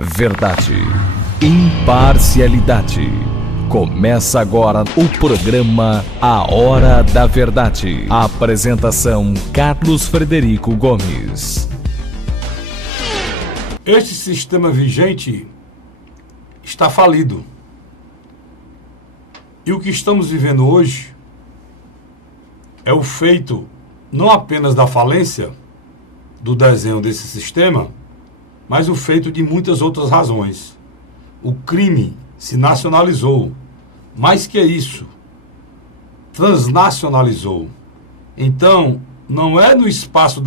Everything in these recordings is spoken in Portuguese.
Verdade, imparcialidade. Começa agora o programa A Hora da Verdade. A apresentação: Carlos Frederico Gomes. Este sistema vigente está falido. E o que estamos vivendo hoje é o feito não apenas da falência do desenho desse sistema, mas o feito de muitas outras razões. O crime se nacionalizou. Mais que isso, transnacionalizou. Então, não é no espaço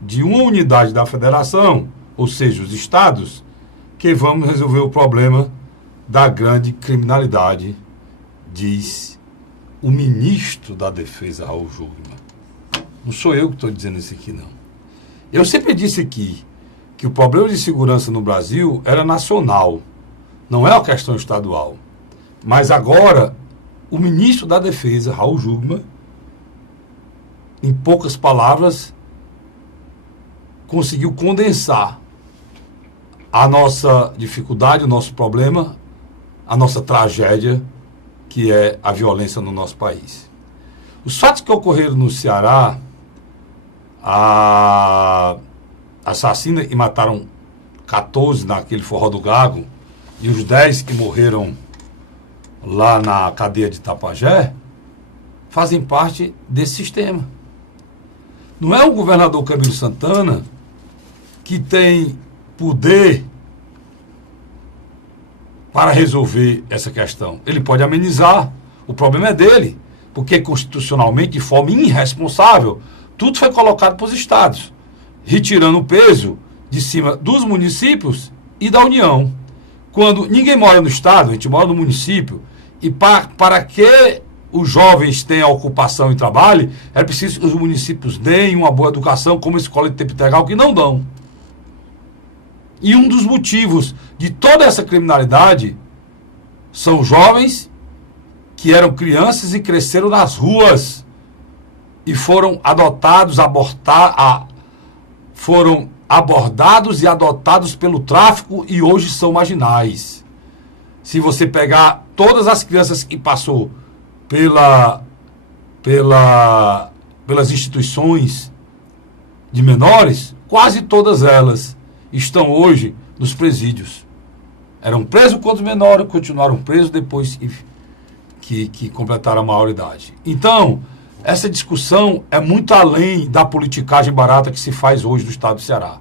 de uma unidade da federação, ou seja, os estados, que vamos resolver o problema da grande criminalidade, diz o ministro da Defesa, Raul Jungmann. Não sou eu que estou dizendo isso aqui, não. Eu sempre disse aqui que o problema de segurança no Brasil era nacional, não é uma questão estadual. Mas agora, o ministro da Defesa, Raul Jungmann, em poucas palavras, conseguiu condensar a nossa dificuldade, o nosso problema, a nossa tragédia, que é a violência no nosso país. Os fatos que ocorreram no Ceará, a assassina e mataram 14 naquele forró do Gago, e os 10 que morreram lá na cadeia de Tapajé, fazem parte desse sistema. Não é o governador Camilo Santana que tem poder para resolver essa questão. Ele pode amenizar, o problema é dele, porque constitucionalmente, de forma irresponsável, tudo foi colocado para os estados, retirando o peso de cima dos municípios e da União. Quando ninguém mora no estado, a gente mora no município, e para que os jovens tenham ocupação e trabalho, é preciso que os municípios deem uma boa educação, como a escola de tempo integral, que não dão. E um dos motivos de toda essa criminalidade são jovens que eram crianças e cresceram nas ruas e foram foram abordados e adotados pelo tráfico e hoje são marginais. Se você pegar todas as crianças que passou pelas instituições de menores, quase todas elas estão hoje nos presídios. Eram presos quando menores, continuaram presos depois que completaram a maioridade. Então, essa discussão é muito além da politicagem barata que se faz hoje no estado do Ceará.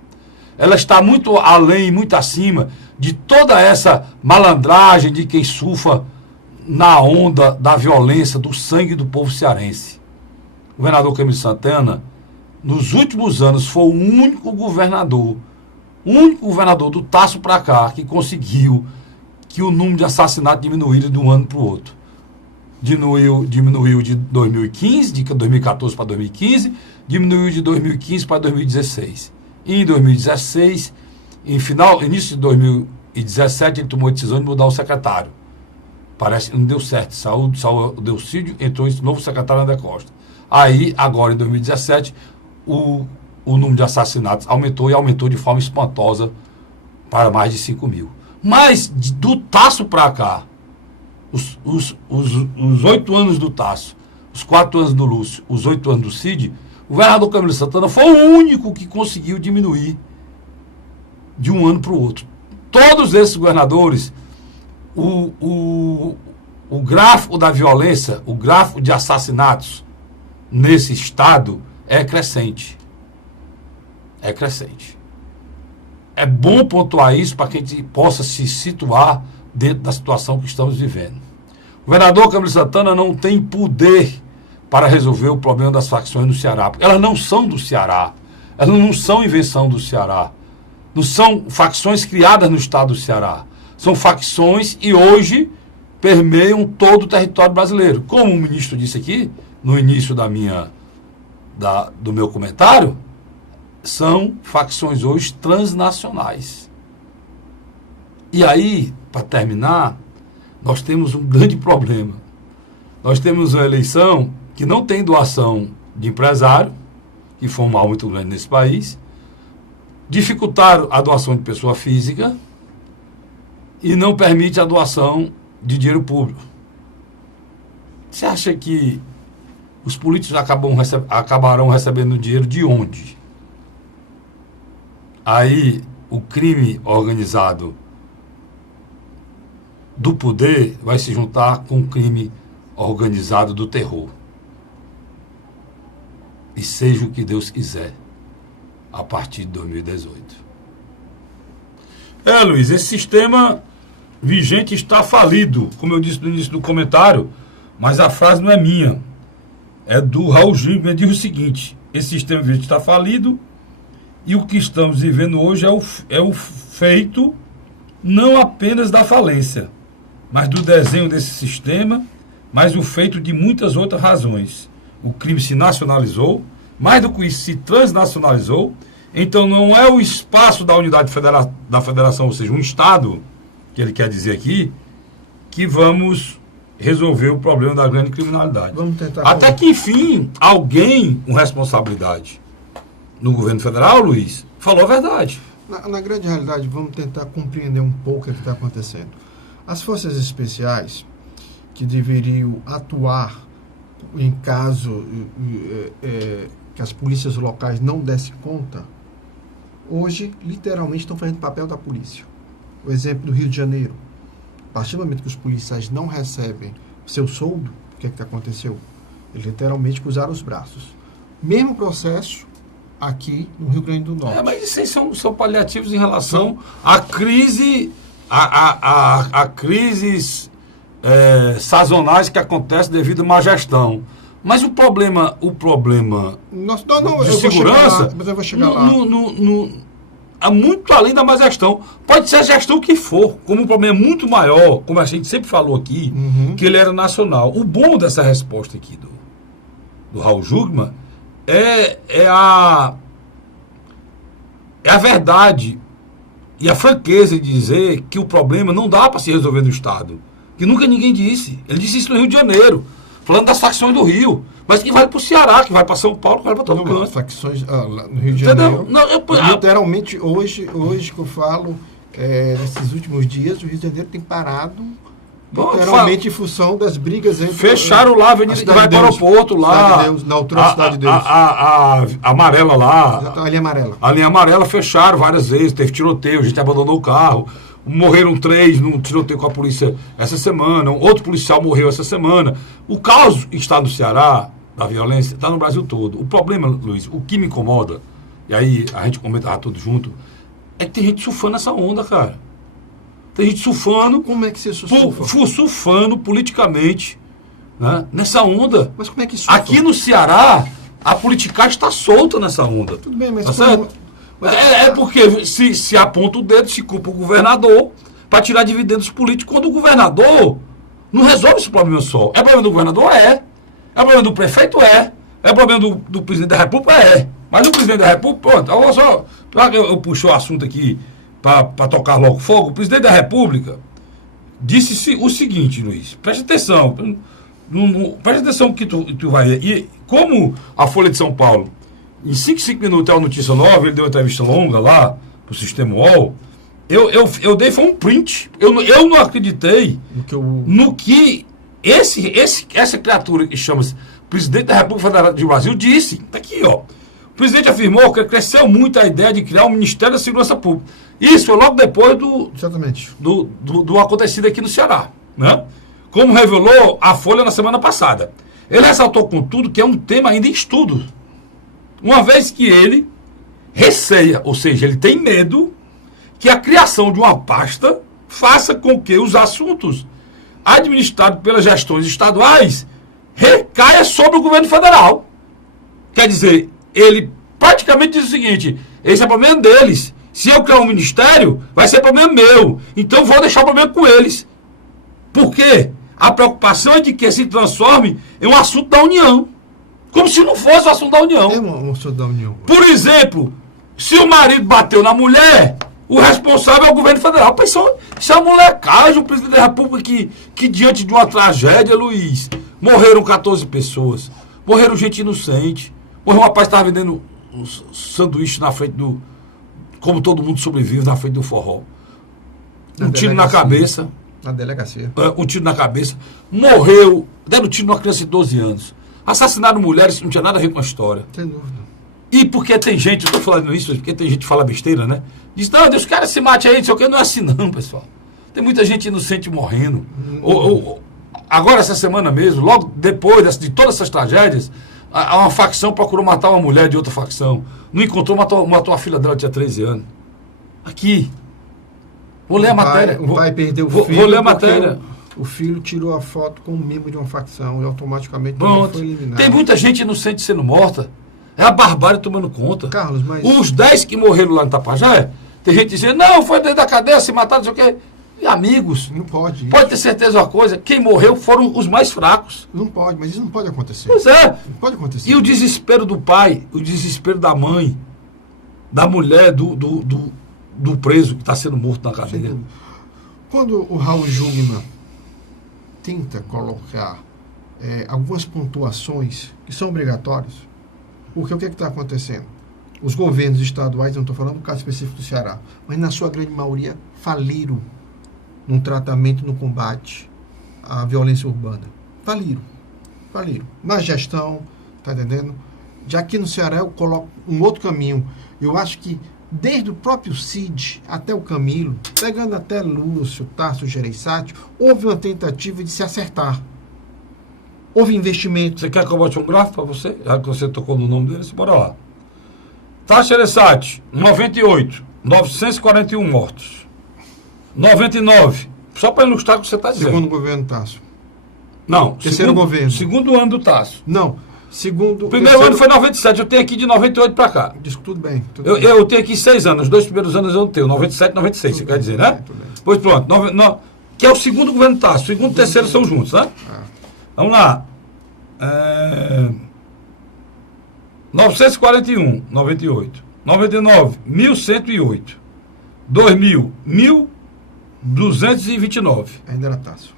Ela está muito além, muito acima de toda essa malandragem de quem surfa na onda da violência, do sangue do povo cearense. O governador Camilo Santana, nos últimos anos, foi o único governador do Tasso para cá que conseguiu que o número de assassinatos diminuísse de um ano para o outro. Diminuiu de 2015, de 2014 para 2015, diminuiu de 2015 para 2016. E em 2016, início de 2017, ele tomou a decisão de mudar o secretário. Parece que não deu certo. Saiu o Delcídio, entrou esse novo secretário André Costa. Aí, agora em 2017, o número de assassinatos aumentou e aumentou de forma espantosa para mais de 5 mil. Mas do Tasso para cá, os 8 anos do Tasso, os 4 anos do Lúcio, os 8 anos do Cid, o governador Camilo Santana foi o único que conseguiu diminuir de um ano para o outro. Todos esses governadores, o gráfico da violência, o gráfico de assassinatos nesse estado é crescente. É crescente. É bom pontuar isso para que a gente possa se situar dentro da situação que estamos vivendo. O governador Camilo Santana não tem poder para resolver o problema das facções no Ceará, porque elas não são do Ceará, elas não são invenção do Ceará, não são facções criadas no estado do Ceará, são facções e hoje permeiam todo o território brasileiro. Como o ministro disse aqui, no início do meu comentário, são facções hoje transnacionais. E aí, para terminar, nós temos um grande problema. Nós temos uma eleição que não tem doação de empresário, que foi um mal muito grande nesse país, dificultaram a doação de pessoa física, e não permite a doação de dinheiro público. Você acha que os políticos acabarão recebendo dinheiro de onde? Aí o crime organizado do poder vai se juntar com o crime organizado do terror. E seja o que Deus quiser, a partir de 2018. Luiz, esse sistema vigente está falido, como eu disse no início do comentário, mas a frase não é minha, é do Raul Gil, que diz o seguinte: esse sistema vigente está falido e o que estamos vivendo hoje é o feito não apenas da falência, mas do desenho desse sistema, mas o feito de muitas outras razões. O crime se nacionalizou, mais do que isso, se transnacionalizou. Então não é o espaço da unidade da federação, ou seja, um Estado, que ele quer dizer aqui, que vamos resolver o problema da grande criminalidade. Vamos tentar. Até que, enfim, alguém com responsabilidade no governo federal, Luiz, falou a verdade. Na grande realidade, vamos tentar compreender um pouco o que está acontecendo. As forças especiais, que deveriam atuar em caso que as polícias locais não dessem conta, hoje, literalmente, estão fazendo o papel da polícia. O exemplo do Rio de Janeiro. A partir do momento que os policiais não recebem seu soldo, o que aconteceu? Eles literalmente cruzaram os braços. Mesmo processo aqui no Rio Grande do Norte. Mas isso aí são paliativos em relação à crise, a crises sazonais que acontecem devido a má gestão. Mas o problema de segurança mas eu vou chegar lá. É muito além da má gestão. Pode ser a gestão que for, como um problema muito maior, como a gente sempre falou aqui, que ele era nacional. O bom dessa resposta aqui do Raul Jugman é a verdade e a franqueza de dizer que o problema não dá para se resolver no Estado. Que nunca ninguém disse. Ele disse isso no Rio de Janeiro, falando das facções do Rio, mas que vai para o Ceará, que vai para São Paulo, que vai para todo canto. Facções no Rio de Janeiro. Literalmente, hoje que eu falo, nesses últimos dias, o Rio de Janeiro tem parado, literalmente em função das brigas entre... Fecharam lá a Avenida que vai para o aeroporto, lá. Deus, na altura da Cidade de Deus. A amarela lá. A linha amarela. A linha amarela fecharam várias vezes, teve tiroteio, a gente abandonou o carro. Morreram 3 num tiroteio com a polícia essa semana, um outro policial morreu essa semana. O caos está no Ceará, da violência, está no Brasil todo. O problema, Luiz, o que me incomoda, e aí a gente comenta tudo junto, é que tem gente surfando essa onda, cara. Tem gente surfando. Como é que você surfa? Surfando politicamente, né, nessa onda. Mas como é que surfa? Aqui no Ceará, a politicagem está solta nessa onda. Tudo bem, mas... Tá certo? Porque se aponta o dedo, se culpa o governador para tirar dividendos políticos, quando o governador não resolve esse problema só. É problema do governador? É problema do prefeito? É problema do presidente da República? Mas o presidente da República, pronto, olha só, eu puxo o assunto aqui para tocar logo fogo. O presidente da República disse o seguinte, Luiz, preste atenção, preste atenção que tu vai ver. E como a Folha de São Paulo, em 5 minutos é uma notícia nova, ele deu uma entrevista longa lá pro Sistema UOL, eu dei, foi um print. Eu não acreditei no que essa criatura que chama-se Presidente da República Federal do Brasil disse. Tá aqui, ó. O presidente afirmou que cresceu muito a ideia de criar um Ministério da Segurança Pública. Isso foi logo depois do acontecido aqui no Ceará, né? Como revelou a Folha na semana passada. Ele ressaltou, contudo, que é um tema ainda em estudo, uma vez que ele receia, ou seja, ele tem medo que a criação de uma pasta faça com que os assuntos administrados pelas gestões estaduais recaia sobre o governo federal. Quer dizer, ele praticamente diz o seguinte: esse é o problema deles. Se eu criar um ministério, vai ser problema meu. Então vou deixar o problema com eles. Por quê? A preocupação é de que se transforme em um assunto da União. Como se não fosse o assunto da União. É um assunto da União. Por exemplo, se o marido bateu na mulher, o responsável é o governo federal. Isso é uma molecagem, o presidente da República que diante de uma tragédia, Luiz, morreram 14 pessoas. Morreram gente inocente. Morreu um rapaz que estava vendendo um sanduíche na frente como todo mundo sobrevive, na frente do forró. um tiro na cabeça. Na delegacia. Um tiro na cabeça. Morreu, deram tiro numa criança de 12 anos. Assassinaram mulheres, não tinha nada a ver com a história. Sem dúvida. E porque tem gente, eu estou falando isso, porque tem gente que fala besteira, né? Diz, não, Deus, cara se mate aí, não sei o que, não é assim não, pessoal. Tem muita gente inocente morrendo. Agora, essa semana mesmo, logo depois de todas essas tragédias, uma facção procurou matar uma mulher de outra facção. Não encontrou, matou a filha dela, tinha 13 anos. Aqui. Vou ler a matéria. O pai perdeu o filho. Vou ler a matéria. O filho tirou a foto com um membro de uma facção e automaticamente Pronto. foi eliminado. Tem muita gente inocente sendo morta. É a barbárie tomando conta. Carlos, mas... Os 10 que morreram lá no Tapajé, tem gente dizendo, não, foi dentro da cadeia, se mataram, não sei o quê. E amigos. Não pode. Pode ter certeza de uma coisa, quem morreu foram os mais fracos. Não pode, mas isso não pode acontecer. Pois é. Não pode acontecer. E o desespero do pai, o desespero da mãe, da mulher, do preso que está sendo morto na cadeia. Quando o Raul Jungmann tenta colocar algumas pontuações que são obrigatórias, porque o que está acontecendo? Os governos estaduais, não estou falando do caso específico do Ceará, mas na sua grande maioria faliram no tratamento, no combate à violência urbana. Faliram. Na gestão, está entendendo? Já aqui no Ceará eu coloco um outro caminho. Eu acho que desde o próprio Cid até o Camilo, pegando até Lúcio, Tarso, Gereissati, houve uma tentativa de se acertar. Houve investimento. Você quer que eu bote um gráfico para você? Já que você tocou no nome deles, bora lá. Tarso Gereissati, 98, 941 mortos. 99, só para ilustrar o que você está dizendo. Segundo governo Tarso. Não. Terceiro governo. Segundo ano do Tarso. Não. Segundo... O primeiro ano foi 97, eu tenho aqui de 98 para cá. Tudo bem. Eu tenho aqui 6 anos, os 2 primeiros anos eu não tenho, 97 e 96, você quer dizer, né? Tudo bem. Pois pronto, que é o segundo governo Tarso, o segundo e terceiro são juntos, né? Vamos lá. 941, 98. 99, 1108. 2000, 1229. Ainda era Tarso.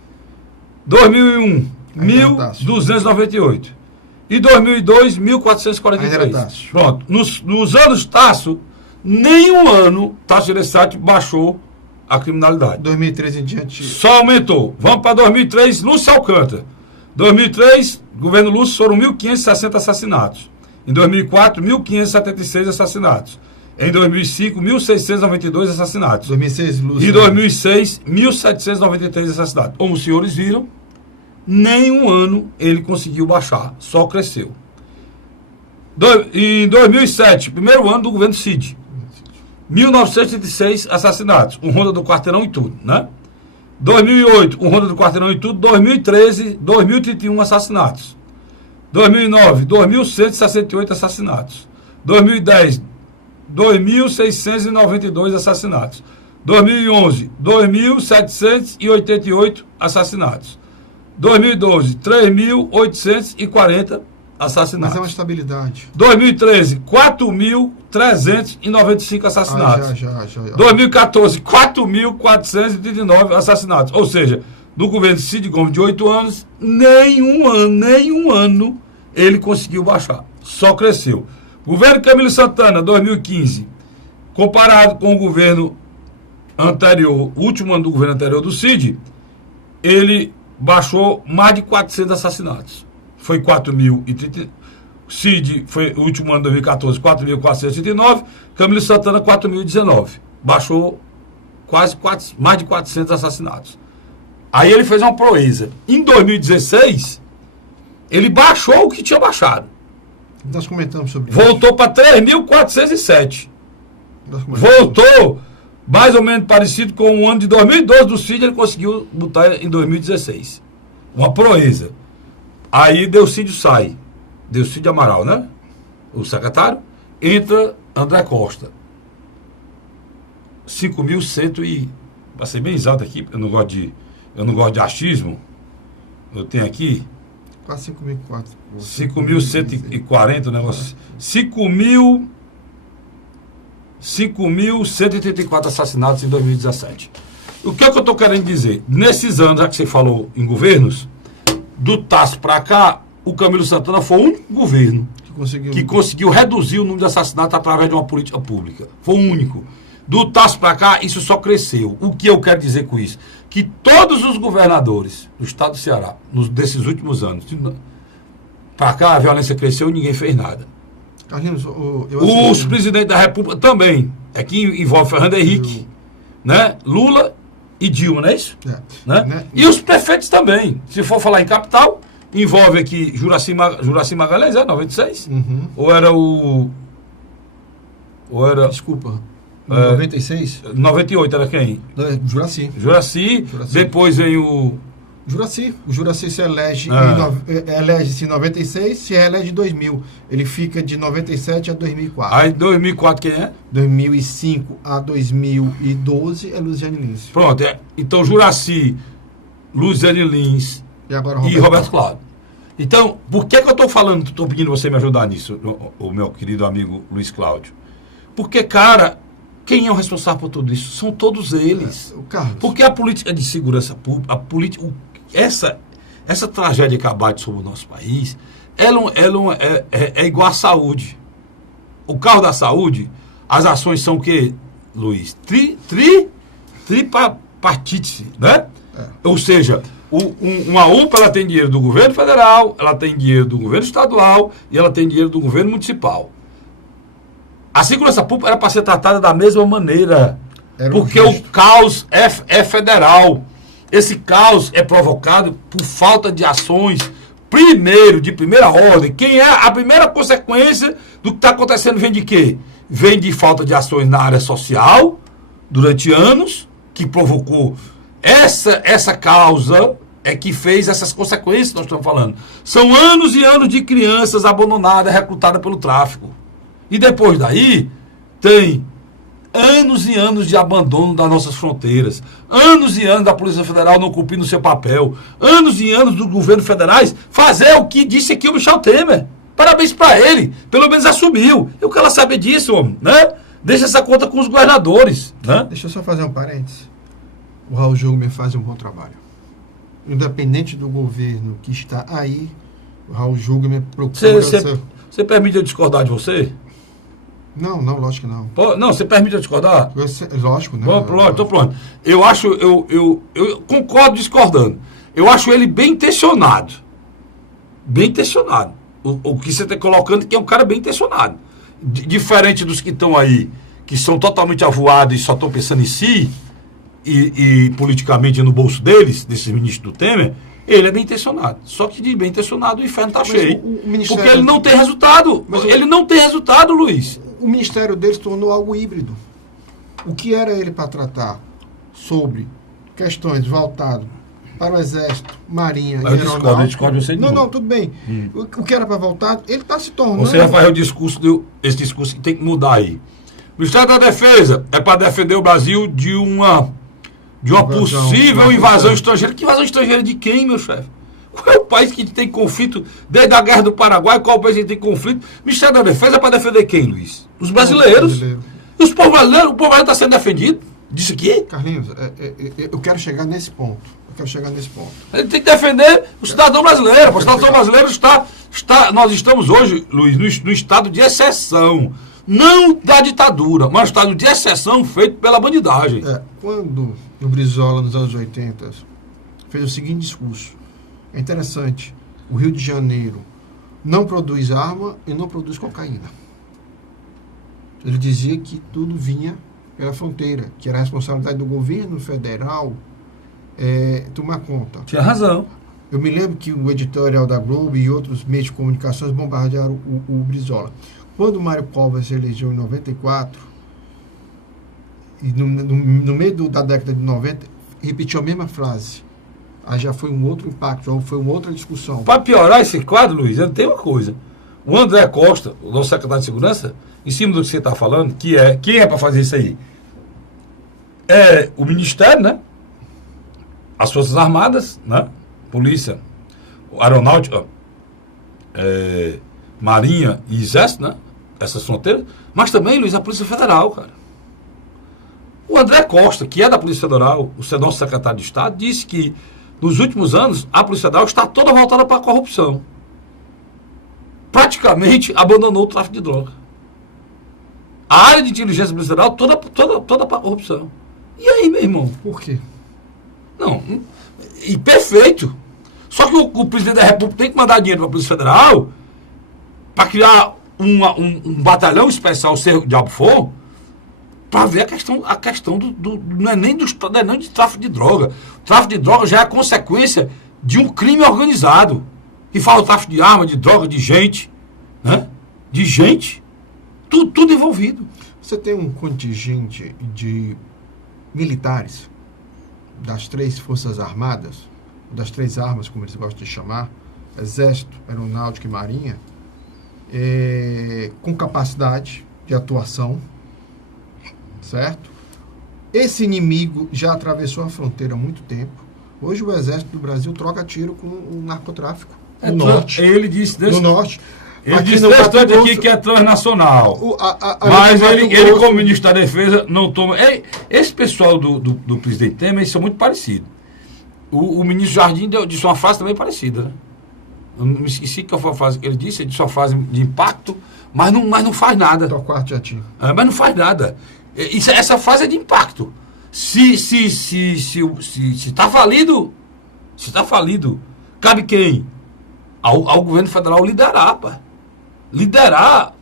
2001, 1298. E 2002, 1443. Pronto. Nos anos Tarso, nenhum ano Tarso Gereissati baixou a criminalidade. 2003 em diante. Só aumentou. Vamos para 2003, Lúcio Alcântara. 2003, governo Lúcio, foram 1.560 assassinatos. Em 2004, 1.576 assassinatos. Em 2005, 1.692 assassinatos. 2006, Lúcio. Em 2006, 1.793 assassinatos. Como os senhores viram, nenhum ano ele conseguiu baixar, só cresceu. Em 2007, primeiro ano do governo Cid, 1936 assassinatos, um Ronda do Quarteirão e tudo, né? 2008, um Ronda do Quarteirão e tudo. 2013, 2031 assassinatos. 2009, 2.168 assassinatos. 2010, 2.692 assassinatos. 2011, 2.788 assassinatos. 2012, 3.840 assassinatos. Mas é uma estabilidade. 2013, 4.395 assassinatos. Já. 2014, 4.439 assassinatos. Ou seja, do governo Cid Gomes de 8 anos, nenhum ano ele conseguiu baixar. Só cresceu. Governo Camilo Santana, 2015, comparado com o governo anterior, o último ano do governo anterior do Cid, ele baixou mais de 400 assassinatos. Foi 4.030. Cid foi o último ano de 2014, 4.439. Camilo Santana, 4.019. Baixou mais de 400 assassinatos. Aí ele fez uma proeza. Em 2016, ele baixou o que tinha baixado. Nós comentamos sobre isso. Voltou para 3.407. Voltou mais ou menos parecido com o ano de 2012 do Cid, ele conseguiu botar em 2016. Uma proeza. Aí Delcídio sai. Delcídio Amaral, né? O secretário. Entra André Costa. 5.100 e... Para ser bem exato aqui, eu não gosto de achismo. Eu tenho aqui... Quase 5.004. 5.140, o negócio. 5.134 assassinatos em 2017. O que é que eu estou querendo dizer? Nesses anos, já que você falou em governos, do Tarso para cá, o Camilo Santana foi um governo que conseguiu reduzir o número de assassinatos através de uma política pública. Foi o único. Do Tasso para cá, isso só cresceu. O que eu quero dizer com isso? Que todos os governadores do estado do Ceará, desses últimos anos, para cá a violência cresceu e ninguém fez nada. Carlinhos, Os presidentes da República também. Aqui envolve Fernando Henrique, né? Lula e Dilma, não é isso? Né? E os prefeitos também. Se for falar em capital, envolve aqui Juraci Magalhães, 96? Uhum. Ou era... Desculpa. 96? 98 era quem? Juraci. Depois vem o Juraci. O Juraci se elege elege-se em 96, se reelege em 2000. Ele fica de 97 a 2004. Aí 2004 quem é? 2005 a 2012 é Luziane Lins. Pronto, então Juraci, Luziane Lins e agora Roberto Cláudio. Então, por que eu estou pedindo você me ajudar nisso, o meu querido amigo Luiz Cláudio? Porque, cara, quem é o responsável por tudo isso? São todos eles. Carlos. Porque a política de segurança pública, essa tragédia que abate sobre o nosso país, é igual à saúde. O carro da saúde, as ações são o quê, Luiz? Tripartite, né? Ou seja, uma UPA ela tem dinheiro do governo federal, ela tem dinheiro do governo estadual e ela tem dinheiro do governo municipal. A segurança pública era para ser tratada da mesma maneira, porque o caos é federal. Esse caos é provocado por falta de ações, de primeira ordem. Quem é a primeira consequência do que está acontecendo vem de quê? Vem de falta de ações na área social, durante anos, que provocou essa causa, é que fez essas consequências que nós estamos falando. São anos e anos de crianças abandonadas, recrutadas pelo tráfico. E depois daí, tem anos e anos de abandono das nossas fronteiras, anos e anos da Polícia Federal não cumprindo o seu papel, anos e anos dos governos federais fazer o que disse aqui o Michel Temer. Parabéns para ele, pelo menos assumiu. Eu quero saber disso, homem, né? Deixa essa conta com os governadores, né? Deixa eu só fazer um parênteses. O Raul Jungmann faz um bom trabalho. Independente do governo que está aí, o Raul Jungmann procura... Você permite eu discordar de você? Não, lógico que não. Não, você permite eu discordar? Lógico, né? Pronto. Eu acho, eu concordo discordando. Eu acho ele bem intencionado. Bem intencionado. O que você está colocando que é um cara bem intencionado. Diferente dos que estão aí, que são totalmente avoados e só estão pensando em si, e politicamente no bolso deles, desses ministros do Temer, ele é bem intencionado. Só que de bem intencionado o inferno está cheio. Porque ele não tem resultado. Ele não tem resultado, Luiz. O ministério deles tornou algo híbrido. O que era ele para tratar sobre questões voltadas para o Exército, Marinha e Aeronáutica... Eu discordo você de novo. Não, tudo bem. O que era para voltar, ele está se tornando... Você vai fazer esse discurso que tem que mudar aí. O Ministério da Defesa é para defender o Brasil de uma possível invasão estrangeira. Que invasão estrangeira de quem, meu chefe? Qual é o país que tem conflito desde a Guerra do Paraguai? Qual é o país que tem conflito? O Ministério da Defesa é para defender quem, Luiz? Os brasileiros. E o povo brasileiro está sendo defendido disso aqui? Carlinhos, eu quero chegar nesse ponto. Ele tem que defender o cidadão brasileiro. O cidadão brasileiro nós estamos hoje, Luiz, no estado de exceção. Não da ditadura, mas estado de exceção feito pela bandidagem. Quando o Brizola, nos anos 80, fez o seguinte discurso. É interessante. O Rio de Janeiro não produz arma e não produz cocaína. Ele dizia que tudo vinha pela fronteira, que era a responsabilidade do governo federal tomar conta. Tinha razão. Eu me lembro que o editorial da Globo e outros meios de comunicações bombardearam o Brizola. Quando o Mário Covas se elegeu em 94, e no meio da década de 90, repetiu a mesma frase. Aí já foi um outro impacto, já foi uma outra discussão. Para piorar esse quadro, Luiz, tem uma coisa. O André Costa, o nosso secretário de Segurança, em cima do que você está falando, quem é para fazer isso aí? É o Ministério, né? As Forças Armadas, né? Polícia, Aeronáutica, Marinha e Exército, né? Essas fronteiras. Mas também, Luiz, a Polícia Federal, cara. O André Costa, que é da Polícia Federal, o nosso secretário de Estado, disse que nos últimos anos a Polícia Federal está toda voltada para a corrupção. Praticamente abandonou o tráfico de droga. A área de inteligência ministerial toda para corrupção. E aí, meu irmão? Por quê? Não, e perfeito. Só que o presidente da República tem que mandar dinheiro para a Polícia Federal para criar um batalhão especial, se o diabo for, para ver a questão do não é nem de tráfico de droga. O tráfico de droga já é a consequência de um crime organizado. E fala o tráfico de arma, de droga, de gente, né? De gente, tudo envolvido. Você tem um contingente de militares das 3 Forças Armadas, das 3 armas, como eles gostam de chamar, Exército, Aeronáutica e Marinha, com capacidade de atuação, certo? Esse inimigo já atravessou a fronteira há muito tempo. Hoje o Exército do Brasil troca tiro com o narcotráfico no norte. Ele disse no norte. Ele disse bastante aqui que é transnacional. Mas ele, como ministro da Defesa, não toma. Esse pessoal do presidente Temer, eles são muito parecidos. O ministro Jardim disse uma frase também parecida, né? Eu me esqueci que foi a frase que ele disse uma frase de impacto, mas não faz nada. Mas não faz nada. Essa frase é de impacto. Se está falido, cabe quem? Ao governo federal liderar, pá. Liderar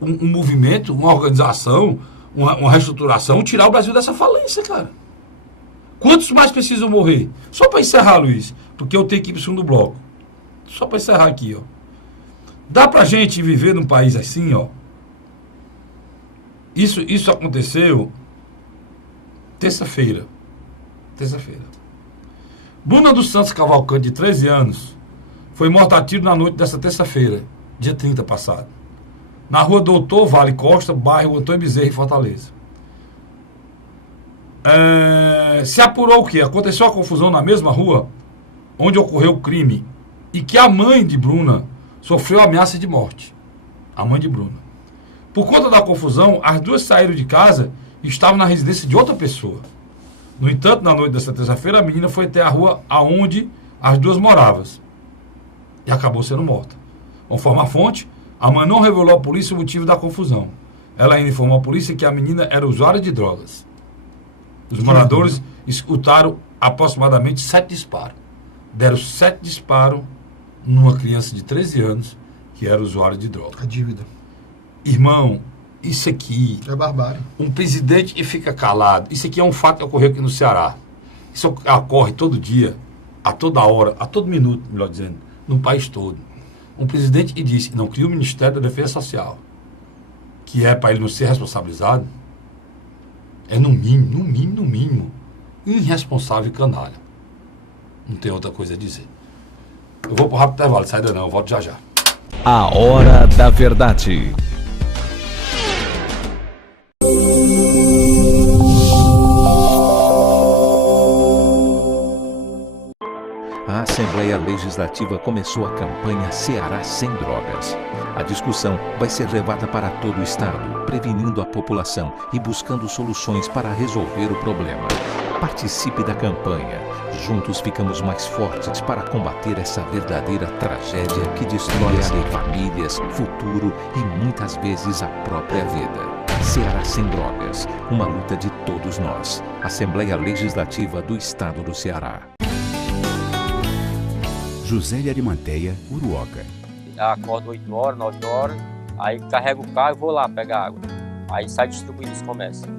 um movimento, uma organização, uma reestruturação, tirar o Brasil dessa falência, cara. Quantos mais precisam morrer? Só para encerrar, Luiz, porque eu tenho que ir para o segundo bloco. Só para encerrar aqui, ó. Dá pra gente viver num país assim, ó. Isso aconteceu terça-feira. Bruna dos Santos Cavalcante, de 13 anos, foi morta a tiro na noite dessa terça-feira, dia 30 passado, na rua Doutor Vale Costa, bairro Antônio Bezerra, em Fortaleza. Se apurou o quê? Aconteceu a confusão na mesma rua onde ocorreu o crime e que a mãe de Bruna sofreu ameaça de morte. A mãe de Bruna. Por conta da confusão, as duas saíram de casa e estavam na residência de outra pessoa. No entanto, na noite dessa terça-feira, a menina foi até a rua aonde as duas moravam e acabou sendo morta. Conforme a fonte, a mãe não revelou à polícia o motivo da confusão. Ela ainda informou à polícia que a menina era usuária de drogas. Os moradores escutaram aproximadamente 7 disparos. Deram 7 disparos numa criança de 13 anos que era usuária de droga. A dívida. Irmão, isso aqui... é barbárie. Um presidente e fica calado. Isso aqui é um fato que ocorreu aqui no Ceará. Isso ocorre todo dia, a toda hora, a todo minuto, melhor dizendo, no país todo. Um presidente e disse, não cria o Ministério da Defesa Social, que é para ele não ser responsabilizado, é no mínimo, irresponsável e canalha. Não tem outra coisa a dizer. Eu vou para o rápido intervalo, sai daí não, eu volto já já. A Hora da Verdade. A Assembleia Legislativa começou a campanha Ceará Sem Drogas. A discussão vai ser levada para todo o estado, prevenindo a população e buscando soluções para resolver o problema. Participe da campanha. Juntos ficamos mais fortes para combater essa verdadeira tragédia que destrói famílias, futuro e muitas vezes a própria vida. Ceará Sem Drogas, uma luta de todos nós. Assembleia Legislativa do Estado do Ceará. José de Arimanteia, Uruoca. Acordo 8 horas, 9 horas, aí carrego o carro e vou lá pegar água. Aí sai distribuindo os comércios.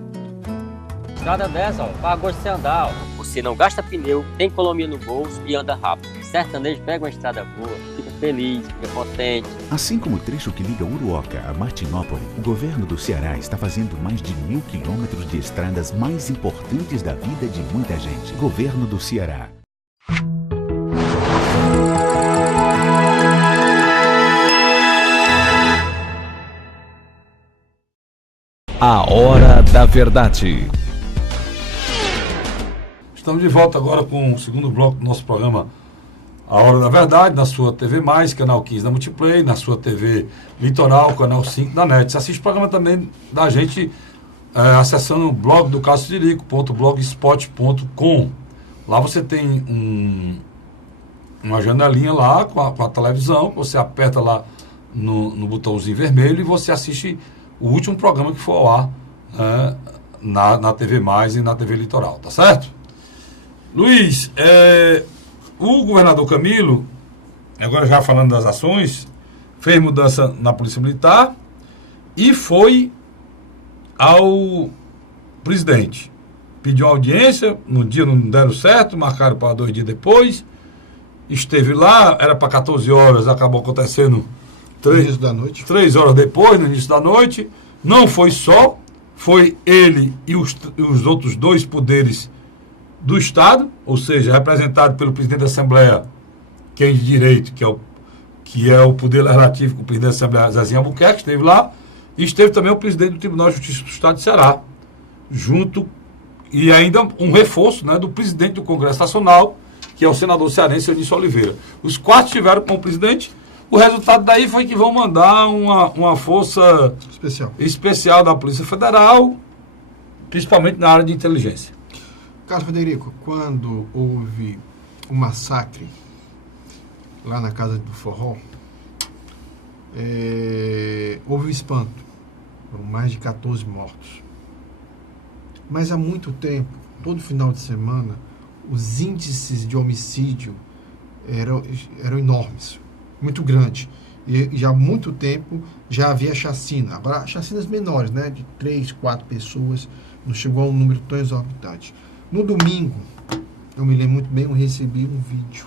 Estrada dessa, ó, para gosto de você andar, ó. Você não gasta pneu, tem economia no bolso e anda rápido. Sertanejo pega uma estrada boa, fica feliz, fica potente. Assim como o trecho que liga Uruoca a Martinópole, o governo do Ceará está fazendo mais de 1.000 quilômetros de estradas mais importantes da vida de muita gente. Governo do Ceará. A Hora da Verdade. Estamos de volta agora com o segundo bloco do nosso programa A Hora da Verdade, na sua TV+, canal 15 da Multiplay, na sua TV Litoral, canal 5 da NET. Você assiste o programa também da gente acessando o blog do CastroDirico.blogspot.com. Lá você tem uma janelinha lá com a televisão, você aperta lá no botãozinho vermelho e você assiste o último programa que foi ao ar na TV Mais e na TV Litoral, tá certo? Luiz, o governador Camilo, agora já falando das ações, fez mudança na Polícia Militar e foi ao presidente. Pediu audiência, no dia não deram certo, marcaram para 2 dias depois. Esteve lá, era para 14 horas, acabou acontecendo 3 horas depois, no início da noite. Não foi só, foi ele e os outros 2 poderes do Estado, ou seja, representado pelo presidente da Assembleia, quem de direito, que é o poder legislativo, o presidente da Assembleia, Zezinho Albuquerque, esteve lá, e esteve também o presidente do Tribunal de Justiça do Estado de Ceará, junto, e ainda um reforço, né, do presidente do Congresso Nacional, que é o senador cearense Eunício Oliveira. Os 4 estiveram com o presidente. O resultado daí foi que vão mandar uma força especial da Polícia Federal, principalmente na área de inteligência. Carlos Frederico, quando houve o massacre lá na Casa do Forró, houve um espanto. Foram mais de 14 mortos. Mas há muito tempo, todo final de semana, os índices de homicídio eram enormes, muito grandes. E já há muito tempo já havia chacina. Agora, chacinas menores, né, de 3, 4 pessoas, não chegou a um número tão exorbitante. No domingo, eu me lembro muito bem, eu recebi um vídeo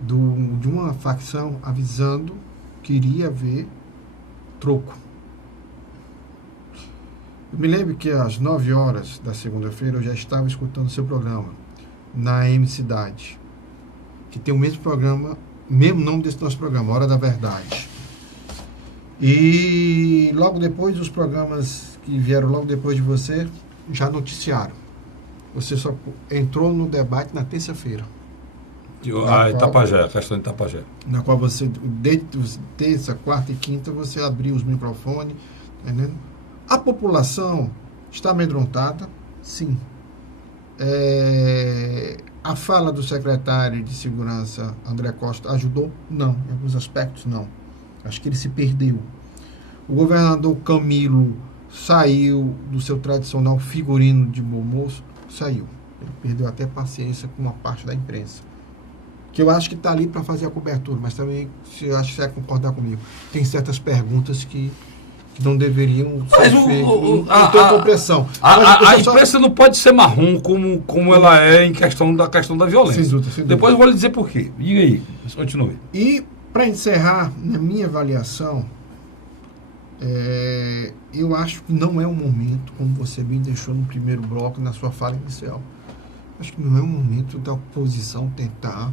de uma facção avisando que iria haver troco. Eu me lembro que às 9 horas da segunda-feira eu já estava escutando o seu programa na AM Cidade, que tem o mesmo programa, mesmo nome desse nosso programa, Hora da Verdade. E logo depois, os programas que vieram logo depois de você já noticiaram. Você só entrou no debate na terça-feira. Itapajé, a questão de Itapajé. Na qual você, desde terça, quarta e quinta, você abriu os microfones, entendendo? A população está amedrontada, sim. A fala do secretário de Segurança, André Costa, ajudou? Não. Em alguns aspectos, não. Acho que ele se perdeu. O governador Camilo saiu do seu tradicional figurino de bom moço, saiu. Ele perdeu até paciência com uma parte da imprensa. Que eu acho que está ali para fazer a cobertura, mas também, eu acho que você vai concordar comigo, tem certas perguntas que não deveriam ser feitas, não tem compreensão. A imprensa não pode ser marrom como ela é em questão da violência. Sem dúvida. Depois eu vou lhe dizer por quê. Diga aí, continue. E, para encerrar, na minha avaliação, eu acho que não é um momento, como você bem deixou no primeiro bloco, na sua fala inicial, acho que não é um momento da oposição tentar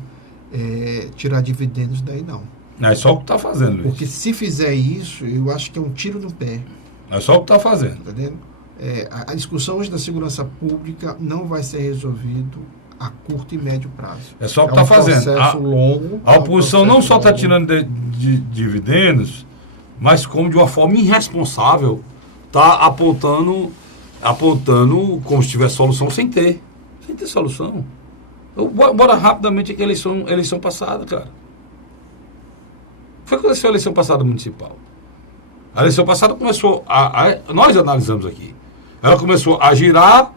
tirar dividendos daí, não. Não é só o que está fazendo, Luiz. Porque se fizer isso, eu acho que é um tiro no pé. Não é só o que está fazendo. Tá entendendo? A discussão hoje da segurança pública não vai ser resolvido a curto e médio prazo. É só o que está fazendo. Processo longo. A oposição não só está tirando de dividendos, mas como de uma forma irresponsável está apontando como se tivesse solução sem ter solução. Bora rapidamente aqui a eleição passada, cara. Foi que aconteceu a eleição passada municipal. A eleição passada começou nós analisamos aqui. Ela começou a girar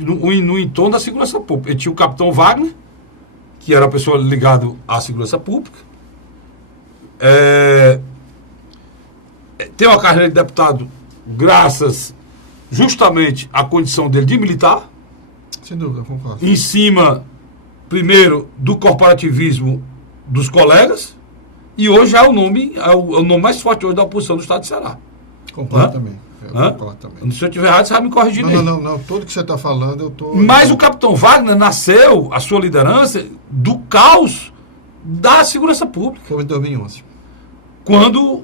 no entorno da segurança pública. E tinha o capitão Wagner, que era a pessoa ligada à segurança pública. Tem uma carreira de deputado graças justamente à condição dele de militar. Sem dúvida, concordo. Em cima, primeiro, do corporativismo dos colegas. E hoje é o nome mais forte hoje da oposição do Estado de Ceará. Concordo também. Concordo também. Se eu estiver errado, você vai me corrigir. Não. Tudo que você está falando, eu estou... Mas o capitão Wagner nasceu, a sua liderança, do caos da segurança pública. Foi em 2011. Quando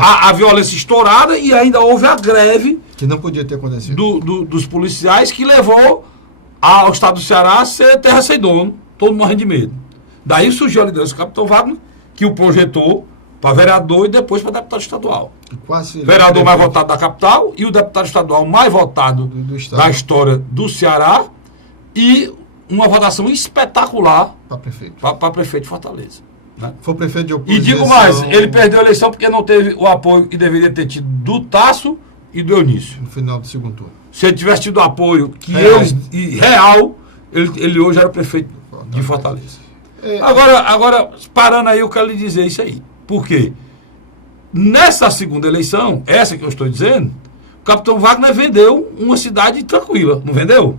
a violência estourada e ainda houve a greve... Que não podia ter acontecido. Dos policiais, que levou ao Estado do Ceará a ser terra sem dono, todo morrendo de medo. Daí surgiu a liderança do capitão Wagner, que o projetou para vereador e depois para deputado estadual. Vereador mais votado da capital e o deputado estadual mais votado da história do Ceará, e uma votação espetacular para prefeito de Fortaleza. Né? Foi prefeito de oposição. E digo mais, ele perdeu a eleição porque não teve o apoio que deveria ter tido do Tasso e do Eunício. No final do segundo turno. Se ele tivesse tido apoio que Real. ele hoje era prefeito de Fortaleza. Agora, parando aí, eu quero lhe dizer isso aí. Por quê? Nessa segunda eleição, essa que eu estou dizendo, o capitão Wagner vendeu uma cidade tranquila, não vendeu?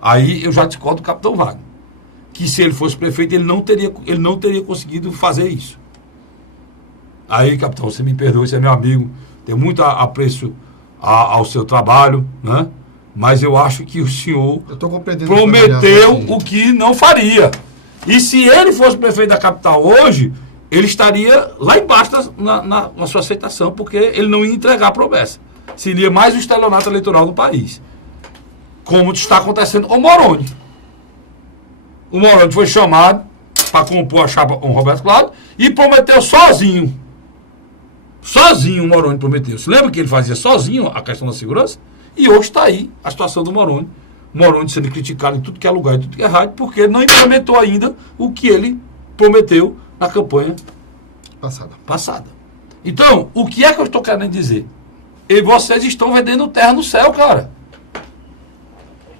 Aí eu já discordo do capitão Wagner. Que se ele fosse prefeito, ele não teria conseguido fazer isso. Aí, capitão, você me perdoe, você é meu amigo, tenho muito apreço ao seu trabalho, né? Mas eu acho que o senhor prometeu o que não faria. E se ele fosse prefeito da capital hoje, ele estaria lá embaixo na sua aceitação, porque ele não ia entregar a promessa. Seria mais um estelionato eleitoral do país. Como está acontecendo com o Moroni. O Moroni foi chamado para compor a chapa com o Roberto Cláudio e prometeu sozinho. Sozinho o Moroni prometeu. Você lembra que ele fazia sozinho a questão da segurança? E hoje está aí a situação do Moroni. O Moroni sendo criticado em tudo que é lugar, em tudo que é rádio, porque ele não implementou ainda o que ele prometeu na campanha passada. Então, o que é que eu estou querendo dizer? E vocês estão vendendo terra no céu, cara.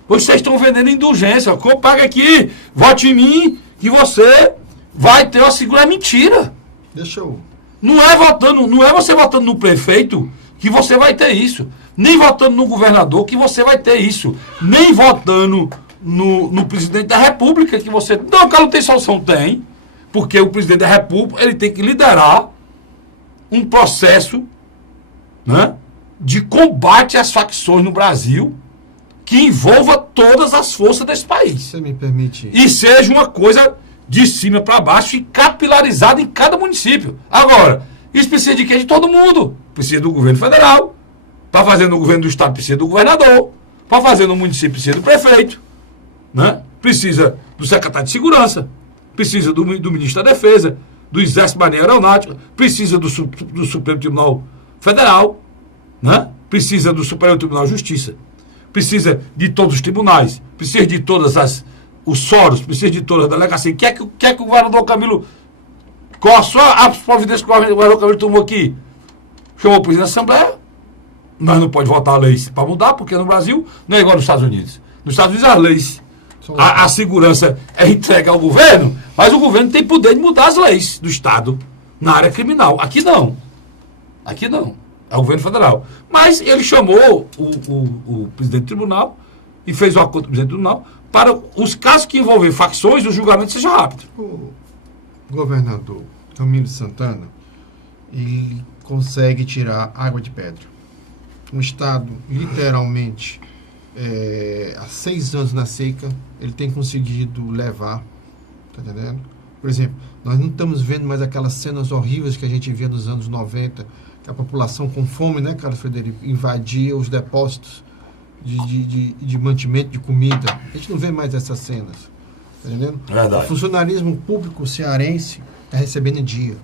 Vocês estão vendendo indulgência. Paga aqui, vote em mim, que você vai ter uma segura. É mentira. Deixa eu... Não é você votando no prefeito que você vai ter isso. Nem votando no governador que você vai ter isso. Nem votando no presidente da República que você... Não, cara, não tem solução. Tem. Porque o presidente da República, ele tem que liderar um processo, né, de combate às facções no Brasil que envolva todas as forças desse país. Você me permite... E seja uma coisa de cima para baixo e capilarizada em cada município. Agora, isso precisa de quê? De todo mundo. Precisa do governo federal. Para fazer no governo do estado, precisa do governador. Para fazer no município, precisa do prefeito. Né? Precisa do secretário de segurança. Precisa do ministro da Defesa. Do Exército, Marinha e Aeronáutica. Precisa do Supremo Tribunal Federal. Né? Precisa do Superior Tribunal de Justiça. Precisa de todos os tribunais. Precisa de todas os fóruns. Precisa de todas as delegacias. Quer que o governador Camilo... Qual a sua providência que o governador Camilo tomou aqui? Chamou o presidente da Assembleia. Nós não podemos votar leis para mudar, porque no Brasil não é igual nos Estados Unidos. Nos Estados Unidos as leis, a segurança é entregue ao governo, mas o governo tem poder de mudar as leis do Estado na área criminal. Aqui não. Aqui não. É o governo federal. Mas ele chamou o presidente do tribunal e fez o acordo com o presidente do tribunal para os casos que envolver facções, o julgamento seja rápido. O governador Camilo Santana, ele consegue tirar água de pedra. Um estado, literalmente, há 6 anos na seca, ele tem conseguido levar, tá entendendo? Por exemplo, nós não estamos vendo mais aquelas cenas horríveis que a gente via nos anos 90, que a população com fome, né, Carlos Frederico, invadia os depósitos de mantimento de comida. A gente não vê mais essas cenas, tá entendendo? Verdade. O funcionarismo público cearense está recebendo em dia.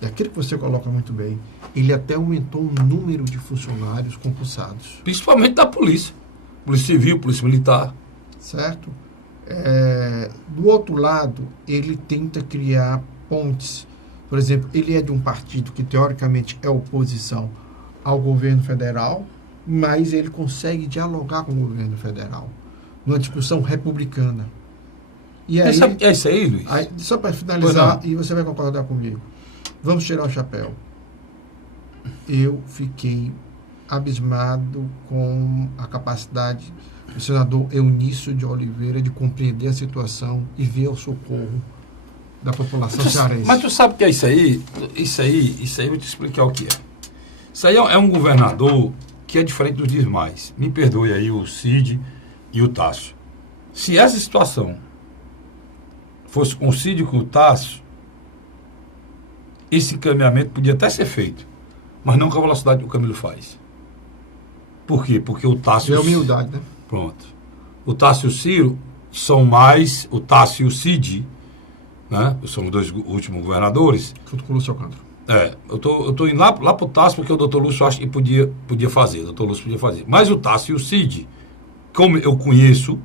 É aquilo que você coloca muito bem. Ele até aumentou o número de funcionários concursados. Principalmente da polícia. Polícia Civil, Polícia Militar. Certo? Do outro lado, ele tenta criar pontes. Por exemplo, ele é de um partido que, teoricamente, é oposição ao governo federal, mas ele consegue dialogar com o governo federal numa discussão republicana. E aí, é isso aí, Luiz? Só para finalizar, e você vai concordar comigo. Vamos tirar o chapéu. Eu fiquei abismado com a capacidade do senador Eunício de Oliveira de compreender a situação e ver o socorro da população cearense. Mas tu sabe o que é isso aí? Isso aí eu vou te explicar o que é. Isso aí é um governador que é diferente dos demais. Me perdoe aí o Cid e o Tássio. Se essa situação fosse com o Cid e com o Tássio, esse encaminhamento podia até ser feito, mas não com a velocidade que o Camilo faz. Por quê? Porque o Tássio... É humildade, né? Pronto. O Tássio e o Ciro são mais... O Tássio e o Cid, né? São os 2 últimos governadores. Junto com o Lúcio Alcântara. Eu tô indo lá pro Tássio, porque o doutor Lúcio acha que podia fazer. O doutor Lúcio podia fazer. Mas o Tássio e o Cid, como eu conheço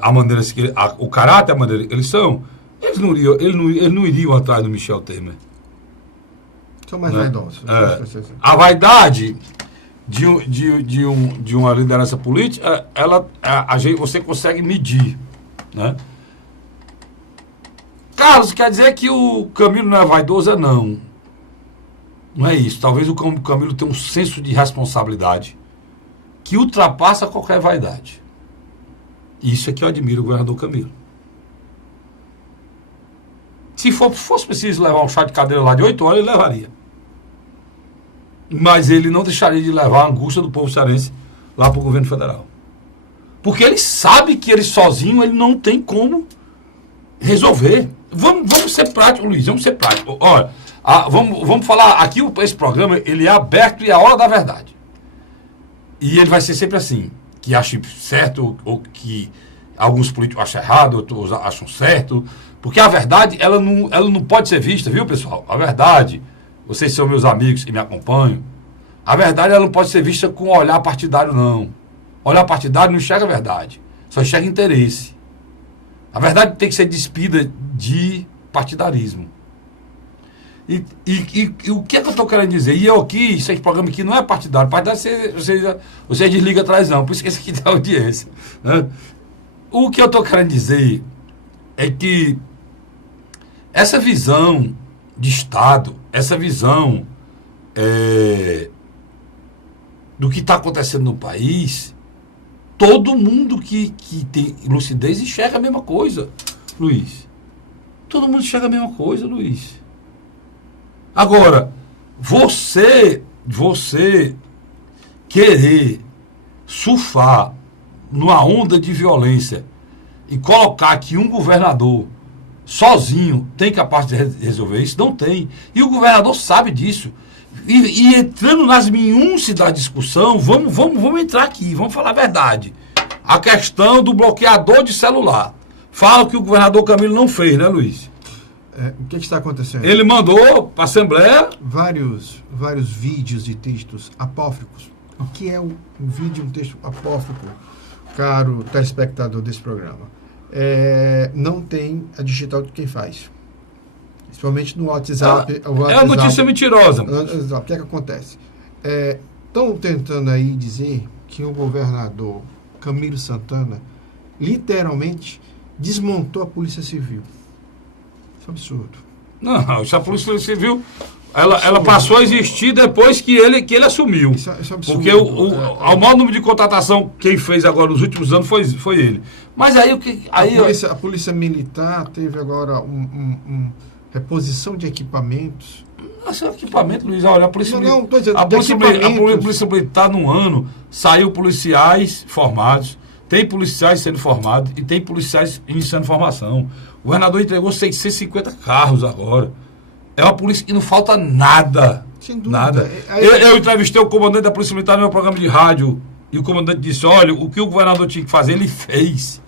a maneira que o caráter, a maneira que eles são, eles não iriam atrás do Michel Temer. São mais né? vaidosos. A vaidade de uma liderança política, você consegue medir. Né? Carlos, quer dizer que o Camilo não é vaidoso? Não. Não é isso. Talvez o Camilo tenha um senso de responsabilidade que ultrapassa qualquer vaidade. Isso é que eu admiro o governador Camilo. Se fosse preciso levar um chá de cadeira lá de 8 horas, ele levaria. Mas ele não deixaria de levar a angústia do povo cearense lá para o governo federal. Porque ele sabe que ele sozinho ele não tem como resolver. Vamos ser práticos, Luiz, vamos ser práticos. Olha, vamos falar, aqui esse programa ele é aberto e é a hora da verdade. E ele vai ser sempre assim, que ache certo ou que alguns políticos acham errado, outros acham certo. Porque a verdade, ela não pode ser vista, viu, pessoal? A verdade, vocês são meus amigos que me acompanham, a verdade ela não pode ser vista com olhar partidário, não. Olhar partidário não enxerga a verdade, só enxerga interesse. A verdade tem que ser despida de partidarismo. E o que é que eu estou querendo dizer? E eu aqui, esse programa aqui não é partidário. Partidário você desliga atrás, não. Por isso que esse aqui dá audiência. Né? O que eu estou querendo dizer é que essa visão de Estado, essa visão do que está acontecendo no país, todo mundo que tem lucidez enxerga a mesma coisa, Luiz. Todo mundo enxerga a mesma coisa, Luiz. Agora, você querer surfar numa onda de violência e colocar que um governador sozinho tem capacidade de resolver isso, não tem. E o governador sabe disso. E entrando nas minúcias da discussão, vamos entrar aqui, vamos falar a verdade. A questão do bloqueador de celular. Fala que o governador Camilo não fez, né, Luiz? O que está acontecendo? Ele mandou para a Assembleia vários vídeos e textos apócrifos. O que é um vídeo e um texto apócrifo, caro telespectador desse programa? Não tem a digital de quem faz. Principalmente no WhatsApp. É uma notícia mentirosa. O que é que acontece? Estão tentando aí dizer que o governador Camilo Santana literalmente desmontou a Polícia Civil. Isso é absurdo. Não, isso a Polícia Civil ela passou a existir depois que ele assumiu. Isso é absurdo. Porque o maior número de contratação quem fez agora nos últimos anos foi ele. Mas aí o que. A Polícia Militar teve agora reposição de equipamentos. Nossa, equipamento, Luiz, olha, a Polícia Militar. Não, estou dizendo, a Polícia Militar no ano saiu policiais formados, tem policiais sendo formados e tem policiais iniciando formação. O governador entregou 650 carros agora. É uma polícia que não falta nada. Sem dúvida. Nada. Eu entrevistei o comandante da Polícia Militar no meu programa de rádio e o comandante disse, olha, o que o governador tinha que fazer, ele fez.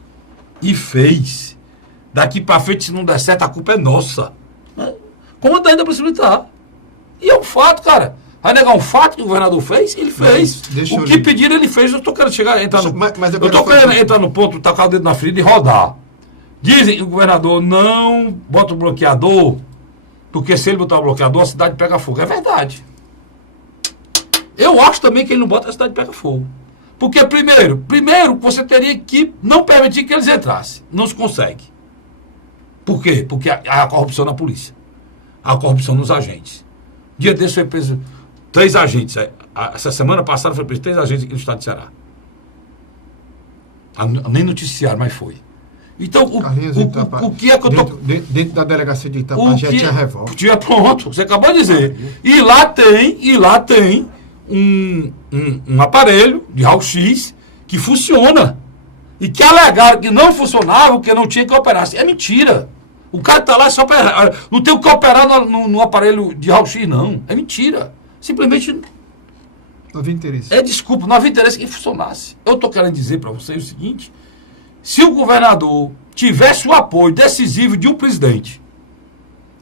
E fez. Daqui para frente, se não der certo, a culpa é nossa. Comandante da Polícia Militar. E é um fato, cara. Vai negar um fato que o governador fez? Ele fez. O que pediram, ele fez. Eu estou querendo entrar no ponto, tacar o dedo na ferida e rodar. Dizem que o governador não bota o bloqueador, porque se ele botar o bloqueador, a cidade pega fogo. É verdade. Eu acho também que ele não bota, a cidade pega fogo. Porque, primeiro, você teria que não permitir que eles entrassem. Não se consegue. Por quê? Porque há a corrupção na polícia. Há a corrupção nos agentes. Dia desse foi preso 3 agentes. Essa semana passada foi preso 3 agentes aqui no estado de Ceará. Nem noticiaram, mas foi. Então, o que é que eu tô... Dentro da delegacia de Itapá já tinha revólver. Tinha pronto, você acabou de dizer. E lá tem um aparelho de raio-x que funciona. E que alegaram que não funcionava, porque não tinha que operar. É mentira. O cara está lá só para... Não tem o que operar no aparelho de raio-x, não. É mentira. Simplesmente... Não havia interesse. Desculpa, não havia interesse que funcionasse. Eu estou querendo dizer para vocês o seguinte... Se o governador tivesse o apoio decisivo de um presidente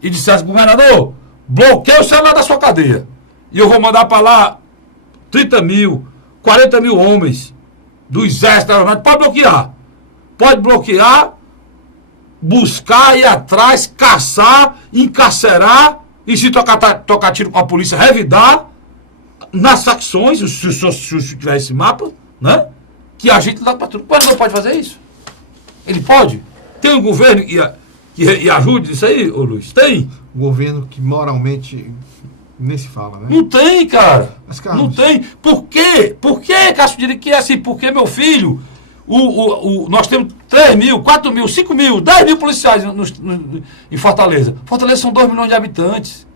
e dissesse, governador, bloqueia o celular da sua cadeia e eu vou mandar para lá 30 mil, 40 mil homens do exército, pode bloquear buscar, ir atrás, caçar, encarcerar, e se tocar tiro com a polícia, revidar nas facções, se tiver esse mapa, né? Que a gente dá para tudo. O governador pode fazer isso? Ele pode? Tem um governo que ajude isso aí, ô Luiz? Tem? Um governo que moralmente nem se fala, né? Não tem, cara. Mas, Carlos, não tem. Por quê? Por que, Cássio, diria que é assim? Porque, meu filho, nós temos 3 mil, 4 mil, 5 mil, 10 mil policiais em Fortaleza. Fortaleza são 2 milhões de habitantes.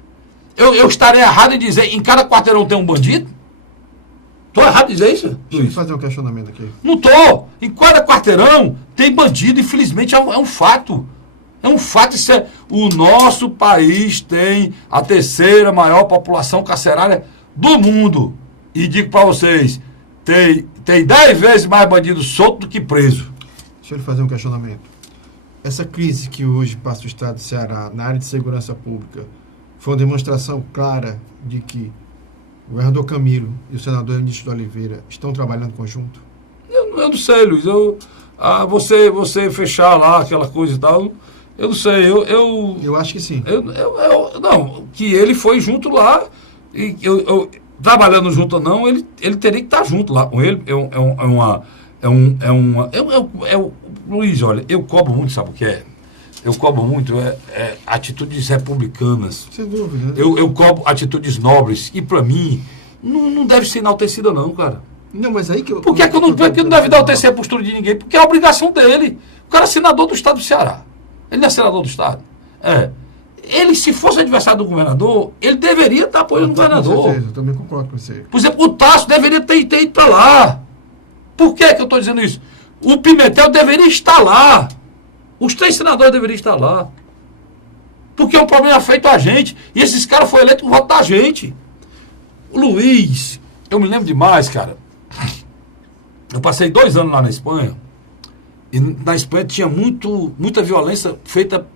Eu estarei errado em dizer em cada quarteirão tem um bandido? Estou errado em dizer isso? Deixa eu fazer um questionamento aqui. Não estou. Em cada quarteirão tem bandido, infelizmente é um fato. É um fato. O nosso país tem a 3ª maior população carcerária do mundo. E digo para vocês, tem 10 vezes mais bandido solto do que preso. Deixa eu lhe fazer um questionamento. Essa crise que hoje passa o estado do Ceará na área de segurança pública foi uma demonstração clara de que o governador Camilo e o senador Eunício de Oliveira estão trabalhando conjunto? Eu não sei, Luiz. Você fechar lá aquela coisa e tal, eu não sei. Eu acho que sim. Não, que ele foi junto lá, e trabalhando junto ou não, ele teria que estar junto lá com ele. Luiz, olha, eu cobro muito, sabe o que é? Eu cobro muito atitudes republicanas. Sem dúvida. Eu cobro atitudes nobres. E para mim, não deve ser enaltecida não, cara. Não, mas aí que eu... Por que não deve enaltecer a postura de ninguém? Porque é a obrigação dele. O cara é senador do estado do Ceará. Ele não é senador do estado. Ele, se fosse adversário do governador, ele deveria estar apoiando o governador. Com certeza, eu também concordo com você. Por exemplo, o Tasso deveria ter ido para lá. Por que eu estou dizendo isso? O Pimentel deveria estar lá. Os 3 senadores deveriam estar lá. Porque é um problema feito a gente. E esses caras foram eleitos com o voto da gente. O Luiz, eu me lembro demais, cara. Eu passei 2 anos lá na Espanha. E na Espanha tinha muita violência feita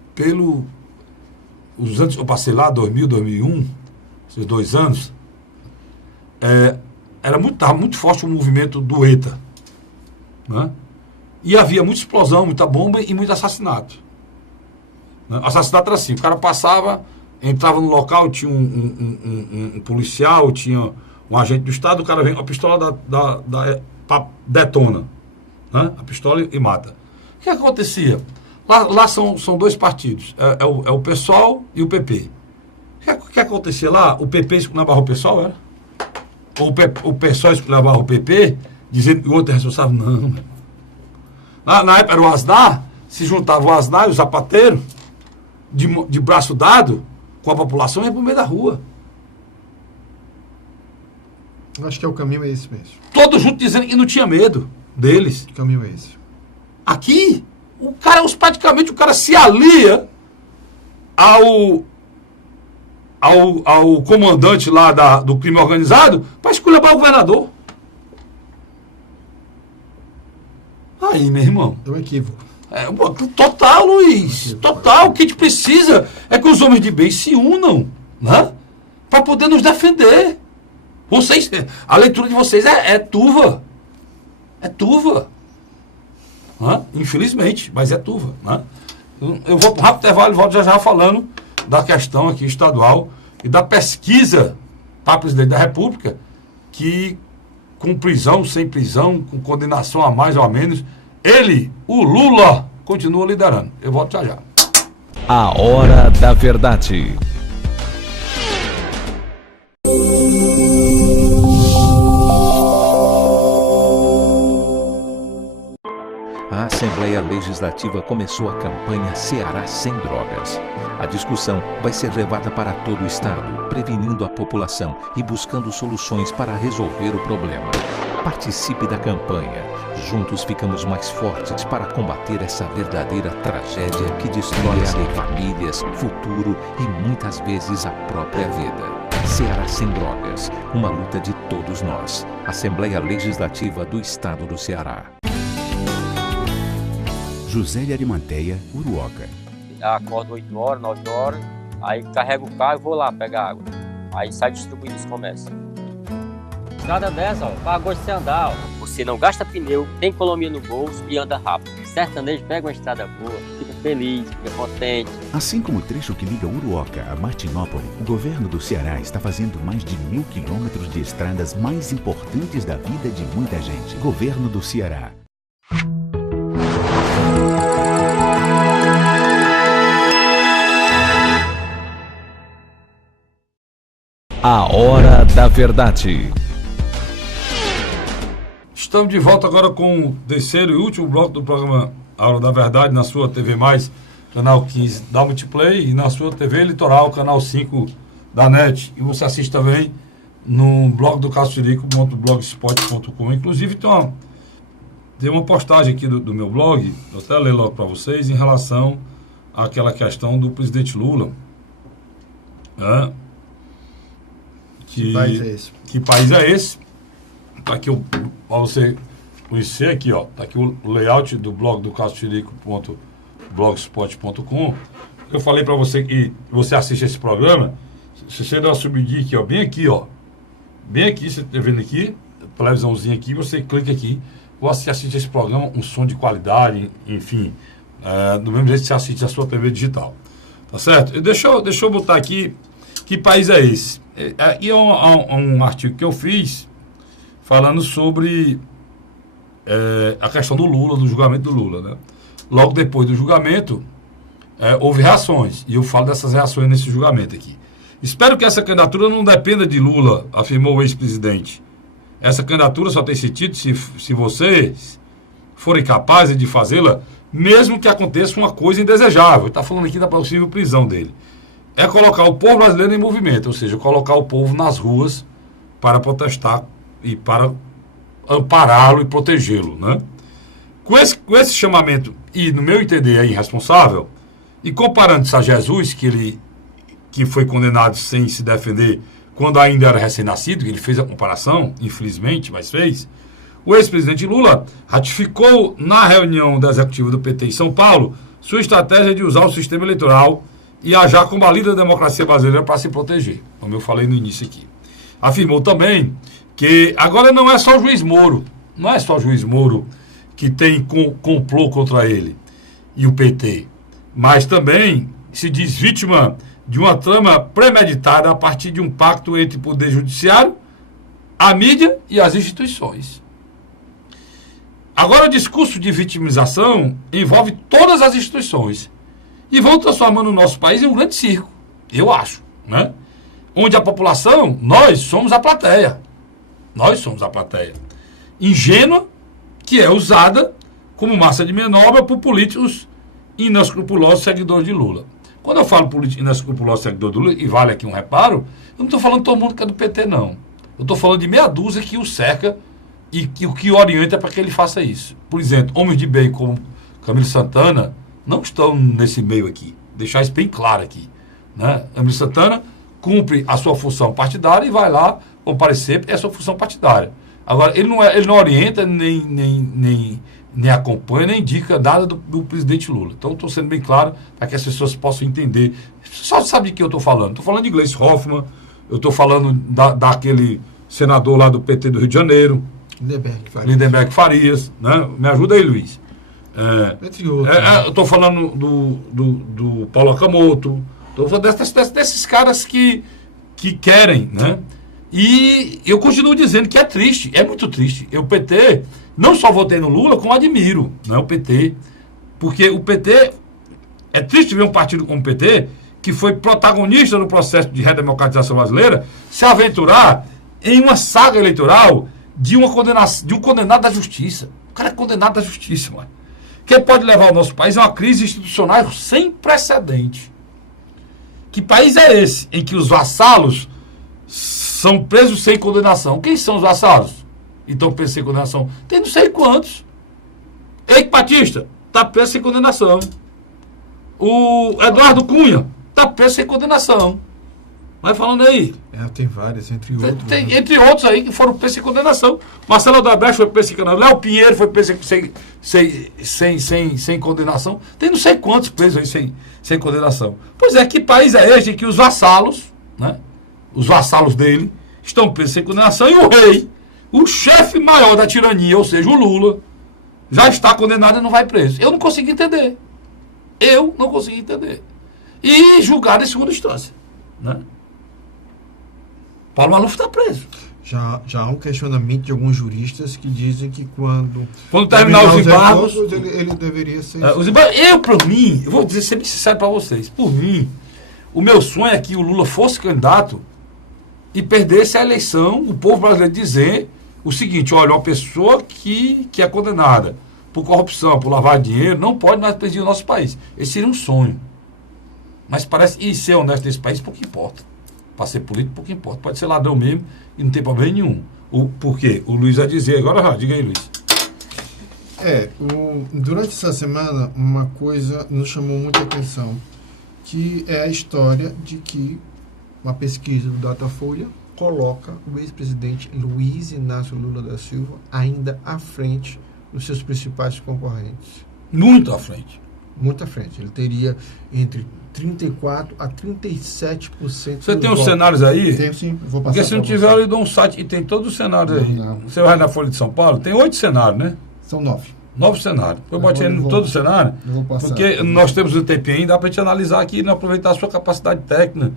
os anos, eu passei lá, 2000, 2001, esses 2 anos. Estava muito forte o movimento do ETA. Né? E havia muita explosão, muita bomba e muito assassinato. Né? Assassinato era assim, o cara passava, entrava no local, tinha um policial, tinha um agente do Estado, o cara vem com a pistola detona. Né? A pistola e mata. O que acontecia? Lá são 2 partidos, é o PSOL e o PP. O que acontecia lá? O PP esculhambava o PSOL, era? Ou o PSOL esculhambava o PP, dizendo que o outro é responsável? Não, Na época era o Aznar, se juntava o Aznar e o Zapateiro, de braço dado, com a população, e ia para o meio da rua. Eu acho que o caminho é esse mesmo. Todos juntos dizendo que não tinha medo deles. O caminho é esse. Aqui, praticamente o cara se alia ao comandante lá do crime organizado para esculhambar o governador. Aí, meu irmão. É um equívoco. Total, Luiz. Total. O que a gente precisa é que os homens de bem se unam, né? Para poder nos defender. Vocês, a leitura de vocês é turva. É turva. Né? Infelizmente, mas é turva. Né? Eu vou para um rápido intervalo e volto já falando da questão aqui estadual e da pesquisa para presidente da República, que com prisão, sem prisão, com condenação a mais ou a menos, ele, o Lula, continua liderando. Eu volto já. A Hora da Verdade. A Assembleia Legislativa começou a campanha Ceará Sem Drogas. A discussão vai ser levada para todo o estado, prevenindo a população e buscando soluções para resolver o problema. Participe da campanha. Juntos ficamos mais fortes para combater essa verdadeira tragédia que destrói famílias, futuro e muitas vezes a própria vida. Ceará Sem Drogas, uma luta de todos nós. Assembleia Legislativa do Estado do Ceará. José de Arimateia, Uruoca. Acordo 8 horas, 9 horas, aí carrego o carro e vou lá pegar água. Aí sai distribuindo os comércios. Estrada dessa, para gosto de você andar. Você não gasta pneu, tem economia no bolso e anda rápido. Sertanejo pega uma estrada boa, fica feliz, fica contente. Assim como o trecho que liga Uruoca a Martinópole, o governo do Ceará está fazendo mais de 1.000 quilômetros de estradas mais importantes da vida de muita gente. Governo do Ceará. A Hora da Verdade. Estamos de volta agora com o terceiro e último bloco do programa A Hora da Verdade, na sua TV+, canal 15 da Multiplay, e na sua TV Litoral, canal 5 da NET. E você assiste também no blog do casturico.blogspot.com. Inclusive tem uma postagem aqui do meu blog, vou até ler logo para vocês, em relação àquela questão do presidente Lula. Né? Que país é esse? Que país é esse? Tá aqui para você conhecer aqui, ó. Tá aqui o layout do blog do casturico.blogspot.com. Eu falei para você que você assiste esse programa, se você der uma subidinha aqui, ó, bem aqui, ó. Bem aqui, você tá vendo aqui, televisãozinha aqui, você clica aqui, você assiste esse programa, um som de qualidade, enfim, do mesmo jeito que você assiste a sua TV digital. Tá certo? E deixa eu botar aqui, que país é esse? E é um artigo que eu fiz falando sobre a questão do Lula, do julgamento do Lula, né? Logo depois do julgamento, houve reações, e eu falo dessas reações nesse julgamento aqui. Espero que essa candidatura não dependa de Lula, afirmou o ex-presidente. Essa candidatura só tem sentido se vocês forem capazes de fazê-la, mesmo que aconteça uma coisa indesejável. Está falando aqui da possível prisão dele. É colocar o povo brasileiro em movimento, ou seja, colocar o povo nas ruas para protestar e para ampará-lo e protegê-lo, né? Com esse chamamento, e no meu entender é irresponsável, e comparando-se a Jesus, que foi condenado sem se defender quando ainda era recém-nascido, ele fez a comparação, infelizmente, mas fez, o ex-presidente Lula ratificou na reunião da executiva do PT em São Paulo sua estratégia de usar o sistema eleitoral e agir como a líder da democracia brasileira para se proteger, como eu falei no início aqui. Afirmou também que agora não é só o juiz Moro, que tem complô contra ele e o PT, mas também se diz vítima de uma trama premeditada a partir de um pacto entre o Poder Judiciário, a mídia e as instituições. Agora o discurso de vitimização envolve todas as instituições e vão transformando o nosso país em um grande circo, eu acho, né? Onde a população, nós somos a plateia. Nós somos a plateia. Ingênua, que é usada como massa de manobra por políticos inescrupulosos seguidores de Lula. Quando eu falo político inescrupuloso seguidor do Lula, e vale aqui um reparo, eu não estou falando de todo mundo que é do PT, não. Eu estou falando de meia dúzia que o cerca e que o orienta para que ele faça isso. Por exemplo, homens de bem como Camilo Santana não estão nesse meio aqui. Deixar isso bem claro aqui, né? Camilo Santana cumpre a sua função partidária e vai lá comparecer, é a sua função partidária. Agora, ele não orienta, nem acompanha, nem indica nada do presidente Lula. Então, estou sendo bem claro para que as pessoas possam entender. Só sabe de que eu estou falando. Estou falando de Gleisi Hoffmann, eu estou falando daquele senador lá do PT do Rio de Janeiro, Lindenberg Farias, né? Me ajuda aí, Luiz. Eu estou falando do Paulo Akamoto, estou falando desses caras que querem, né? E eu continuo dizendo que é triste, é muito triste. O PT, não só votei no Lula, como admiro, né, o PT. Porque o PT, é triste ver um partido como o PT, que foi protagonista no processo de redemocratização brasileira, se aventurar em uma saga eleitoral de um condenado da justiça. O cara é condenado da justiça, mano. Que pode levar o nosso país a uma crise institucional sem precedente. Que país é esse em que os vassalos são presos sem condenação? Quem são os vassalos? Então, presos sem condenação. Tem não sei quantos. Eike Batista está preso sem condenação. O Eduardo Cunha está preso sem condenação. Vai falando aí. Tem vários, entre outros. Entre outros aí que foram presos sem condenação. Marcelo Odebrecht foi preso sem condenação. Léo Pinheiro foi preso sem condenação. Tem não sei quantos presos aí sem condenação. Pois é, que país é este em que os vassalos, né? Os vassalos dele estão presos sem condenação e o rei, o chefe maior da tirania, ou seja, o Lula, já está condenado e não vai preso. Eu não consigo entender. Eu não consegui entender. E julgado em segunda instância. Né? Paulo Maluf está preso. Já há um questionamento de alguns juristas que dizem que quando terminar os embargos, ele deveria ser... Por mim, eu vou ser bem sincero para vocês, por mim, o meu sonho é que o Lula fosse candidato e perdesse a eleição, o povo brasileiro dizer o seguinte: olha, uma pessoa que é condenada por corrupção, por lavar dinheiro, não pode mais presidir o nosso país. Esse seria um sonho. Mas parece, e ser honesto nesse país, pouco importa. Para ser político, pouco importa. Pode ser ladrão mesmo e não tem problema nenhum. Por quê? O Luiz vai dizer agora, diga aí, Luiz. Durante essa semana, uma coisa nos chamou muita atenção, que é a história de que uma pesquisa do Datafolha coloca o ex-presidente Luiz Inácio Lula da Silva ainda à frente dos seus principais concorrentes. Muito à frente. Muito à frente. Ele teria entre 34% a 37%. Você tem os cenários aí? Tenho, sim. Vou passar. Porque se não tiver, eu dou um site e tem todos os cenários aí. Não. Você vai na Folha de São Paulo, tem 8 cenários, né? São 9. 9 cenários. Eu botei em todo o cenário, porque nós temos o tempo ainda, dá para a gente analisar aqui e aproveitar a sua capacidade técnica,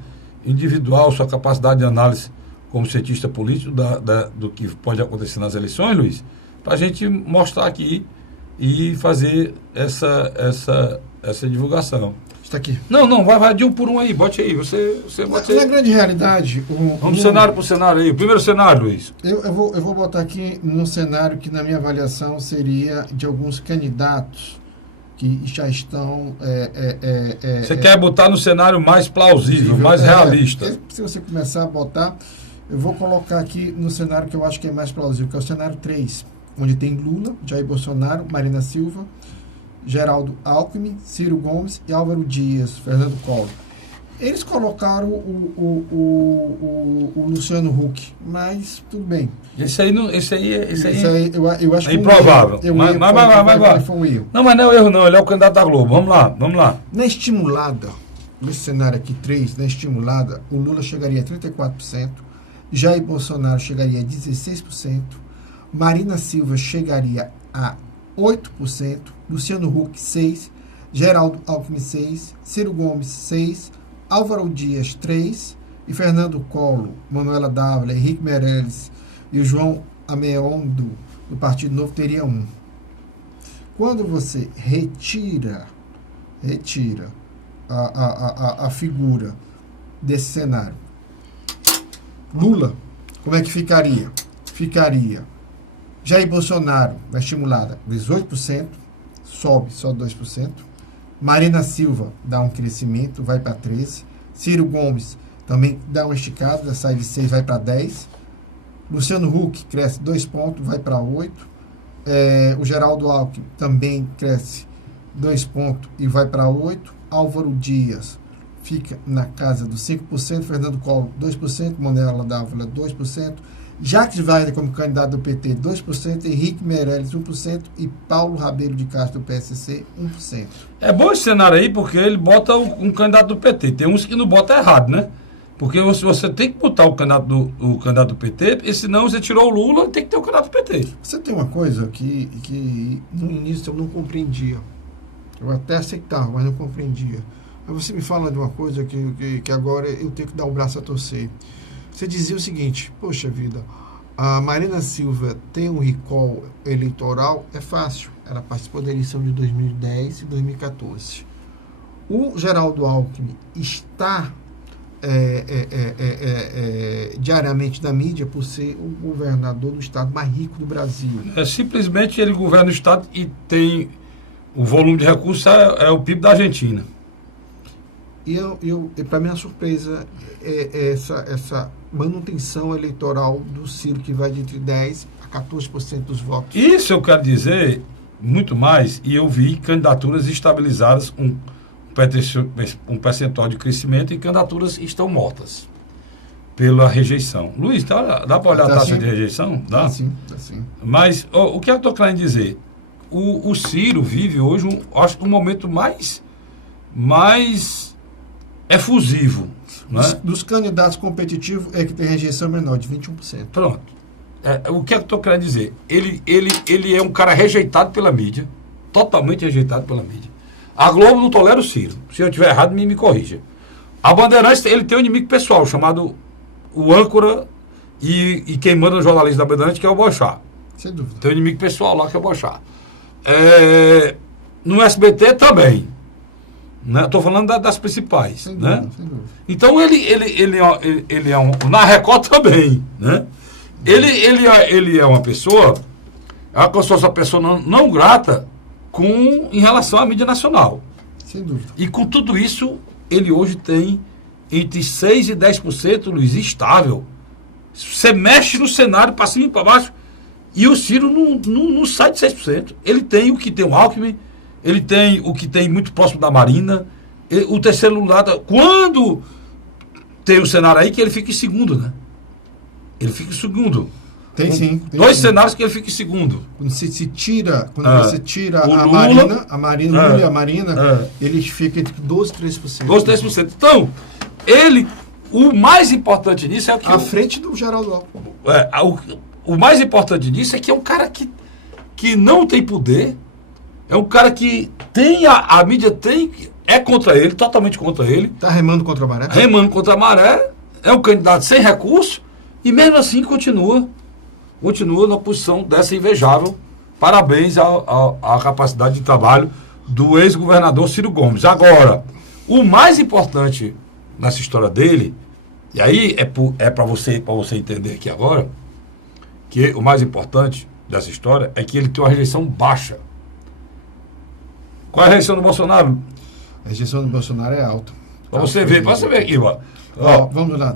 individual, sua capacidade de análise como cientista político do que pode acontecer nas eleições, Luiz, para a gente mostrar aqui e fazer essa divulgação. Está aqui. Não, vai de um por um aí, bote aí. Você bote aí. Na grande realidade... Vamos cenário por cenário aí. O primeiro cenário, Luiz. Eu vou botar aqui num cenário que, na minha avaliação, seria de alguns candidatos que já estão... Você quer botar no cenário mais plausível, mais realista. Se você começar a botar, eu vou colocar aqui no cenário que eu acho que é mais plausível, que é o cenário 3, onde tem Lula, Jair Bolsonaro, Marina Silva, Geraldo Alckmin, Ciro Gomes e Álvaro Dias, Fernando Collor. Eles colocaram o Luciano Huck, mas tudo bem. Esse aí eu acho é improvável. Mas foi um erro. Não, mas não é um erro não, ele é o candidato da Globo. Vamos lá. Na estimulada, nesse cenário aqui 3, na estimulada, o Lula chegaria a 34%, Jair Bolsonaro chegaria a 16%, Marina Silva chegaria a 8%, Luciano Huck 6%, Geraldo Alckmin 6%, Ciro Gomes 6%, Álvaro Dias 3% e Fernando Collor, Manuela Dávila, Henrique Meirelles e o João Ameondo do Partido Novo teria 1%. Quando você retira a figura desse cenário, Lula, como é que ficaria? Ficaria Jair Bolsonaro, na estimulada, 18%, sobe só 2%. Marina Silva dá um crescimento, vai para 13%. Ciro Gomes também dá uma esticada, sai de 6%, vai para 10%. Luciano Huck cresce 2 pontos, vai para 8%. O Geraldo Alckmin também cresce 2 pontos e vai para 8%. Álvaro Dias fica na casa dos 5%. Fernando Collor, 2%. Manuela Dávila, 2%. Jacques Wagner como candidato do PT, 2%, Henrique Meirelles, 1% e Paulo Rabelo de Castro do PSC, 1%. É bom esse cenário aí, porque ele bota um candidato do PT. Tem uns que não botam errado, né? Porque você tem que botar o candidato do PT, porque senão você tirou o Lula, tem que ter o candidato do PT. Você tem uma coisa que no início eu não compreendia. Eu até aceitava, mas não compreendia. Mas você me fala de uma coisa que agora eu tenho que dar o braço a torcer. Você dizia o seguinte: poxa vida, a Marina Silva tem um recall eleitoral, é fácil. Ela participou da eleição de 2010 e 2014. O Geraldo Alckmin está diariamente na mídia por ser o governador do estado mais rico do Brasil. Simplesmente ele governa o estado e tem o volume de recursos é o PIB da Argentina. E para mim a surpresa é essa manutenção eleitoral do Ciro, que vai de entre 10% a 14% dos votos. Isso eu quero dizer muito mais, e eu vi candidaturas estabilizadas, um percentual de crescimento, e candidaturas estão mortas pela rejeição. Luiz, dá para olhar a taxa de rejeição? Dá? Sim. Mas o que eu estou querendo dizer? O Ciro vive hoje, acho que um momento mais efusivo. Né? Dos candidatos competitivos é que tem rejeição menor, de 21%. Pronto. O que eu estou querendo dizer? Ele é um cara rejeitado pela mídia, totalmente rejeitado pela mídia. A Globo não tolera o Ciro. Se eu estiver errado, me corrija. A Bandeirantes, ele tem um inimigo pessoal, chamado o âncora e quem manda no jornalismo da Bandeirantes, que é o Boechat. Sem dúvida. Tem um inimigo pessoal lá, que é o Boechat. No SBT também. Né? Estou falando das principais. Sem dúvida, né? sem dúvida. Então ele é um... Na Record também. Né? Ele é uma pessoa... É uma pessoa não grata em relação à mídia nacional. Sem dúvida. E com tudo isso, ele hoje tem entre 6% e 10%, Luiz, estável. Você mexe no cenário para cima e para baixo e o Ciro não sai de 6%. Ele tem o que tem o Alckmin, ele tem o que tem muito próximo da Marina, o terceiro lado. Quando tem um cenário aí que ele fica em segundo, né? Ele fica em segundo. Tem sim. Dois cenários que ele fica em segundo. Quando você tira o a Lula, Lula e a Marina, ele fica entre 12% e 13%. 12, 13%. Então, o mais importante nisso é que... À frente do Geraldo Alckmin. O mais importante nisso é que é um cara que não tem poder, é um cara que tem a mídia é contra ele, totalmente contra ele. Está remando contra a maré? Remando contra a maré, é um candidato sem recurso e mesmo assim continua na posição dessa invejável. Parabéns à capacidade de trabalho do ex-governador Ciro Gomes. Agora, o mais importante nessa história dele, e aí é para você entender aqui agora, que o mais importante dessa história é que ele tem uma rejeição baixa. Qual é a rejeição do Bolsonaro? A rejeição do Bolsonaro é alta. Para você ver aqui, ó. Vamos lá.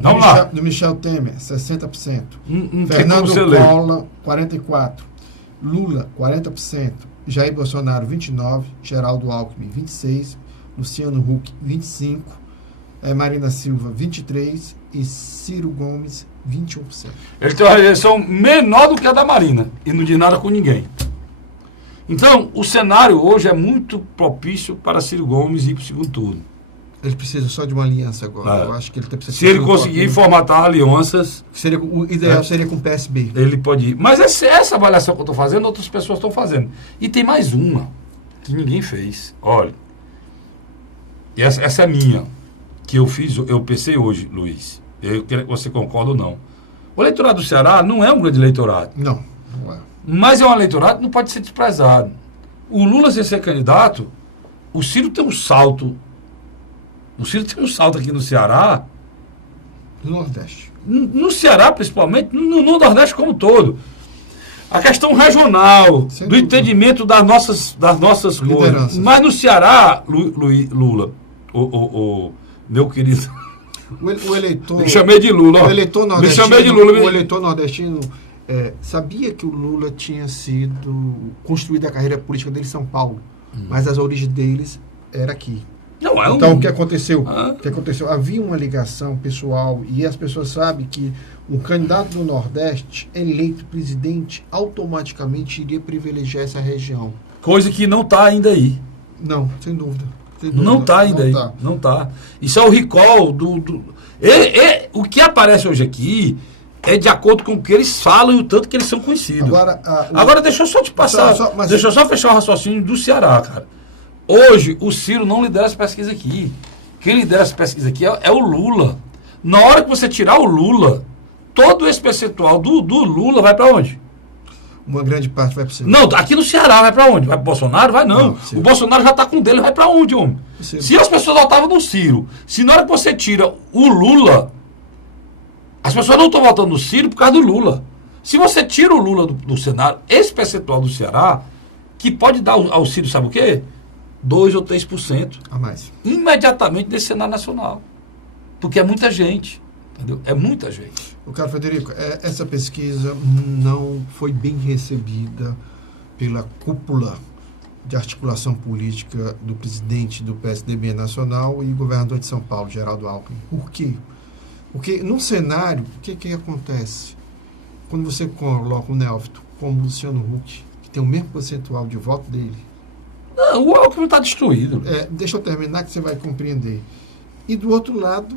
Do Michel Temer, 60%. Fernando Collor, 44%. Lula, 40%. Jair Bolsonaro, 29%. Geraldo Alckmin, 26%. Luciano Huck, 25%. Marina Silva, 23%. E Ciro Gomes, 21%. Ele tem uma rejeição menor do que a da Marina. E não diz nada com ninguém. Então, o cenário hoje é muito propício para Ciro Gomes ir para o segundo turno. Ele precisa só de uma aliança agora. Eu acho que ele precisa. Se ele conseguir formatar alianças... O ideal seria com o PSB. Ele pode ir. Mas essa avaliação que eu estou fazendo, outras pessoas estão fazendo. E tem mais uma que ninguém fez. Olha, e essa é minha, que eu pensei hoje, Luiz. Eu quero que você concorde ou não. O eleitorado do Ceará não é um grande eleitorado. Não é. Mas é um eleitorado que não pode ser desprezado. O Lula, sem ser candidato, o Ciro tem um salto. O Ciro tem um salto aqui no Ceará. No Nordeste. No Ceará, principalmente, no Nordeste como um todo. A questão regional, do entendimento das nossas coisas. Mas no Ceará, Lula, meu querido... O eleitor... Me chamei de Lula. O eleitor nordestino, me chamei de Lula. O eleitor nordestino sabia que o Lula tinha sido construída a carreira política dele em São Paulo. Mas as origens deles era aqui. Então, o que aconteceu? Havia uma ligação pessoal e as pessoas sabem que um candidato do Nordeste, eleito presidente, automaticamente iria privilegiar essa região. Coisa que não está ainda aí. Não, sem dúvida. Não está ainda aí. Não está. Isso é o recall o que aparece hoje aqui é de acordo com o que eles falam e o tanto que eles são conhecidos. Agora deixa eu só te passar. Deixa eu só fechar o raciocínio do Ceará, cara. Hoje, o Ciro não lidera essa pesquisa aqui. Quem lidera essa pesquisa aqui é o Lula. Na hora que você tirar o Lula, todo esse percentual do Lula vai para onde? Uma grande parte vai para o Ceará. Não, aqui no Ceará vai para onde? Vai para o Bolsonaro? Vai não. O Bolsonaro já está com dele, vai para onde, homem? Se as pessoas votavam no Ciro, se na hora que você tira o Lula, as pessoas não estão votando no Ciro por causa do Lula. Se você tira o Lula do cenário, esse percentual do Ceará, que pode dar ao Ciro, sabe o quê? 2 ou 3% a mais. Imediatamente desse cenário nacional. Porque é muita gente. Entendeu? É muita gente. Carlos Frederico, essa pesquisa não foi bem recebida pela cúpula de articulação política do presidente do PSDB nacional e governador de São Paulo, Geraldo Alckmin. Por quê? Porque no cenário, o que acontece? Quando você coloca o Néofito como o Luciano Huck, que tem o mesmo percentual de voto dele, não, o Alckmin está destruído. Deixa eu terminar que você vai compreender. E do outro lado,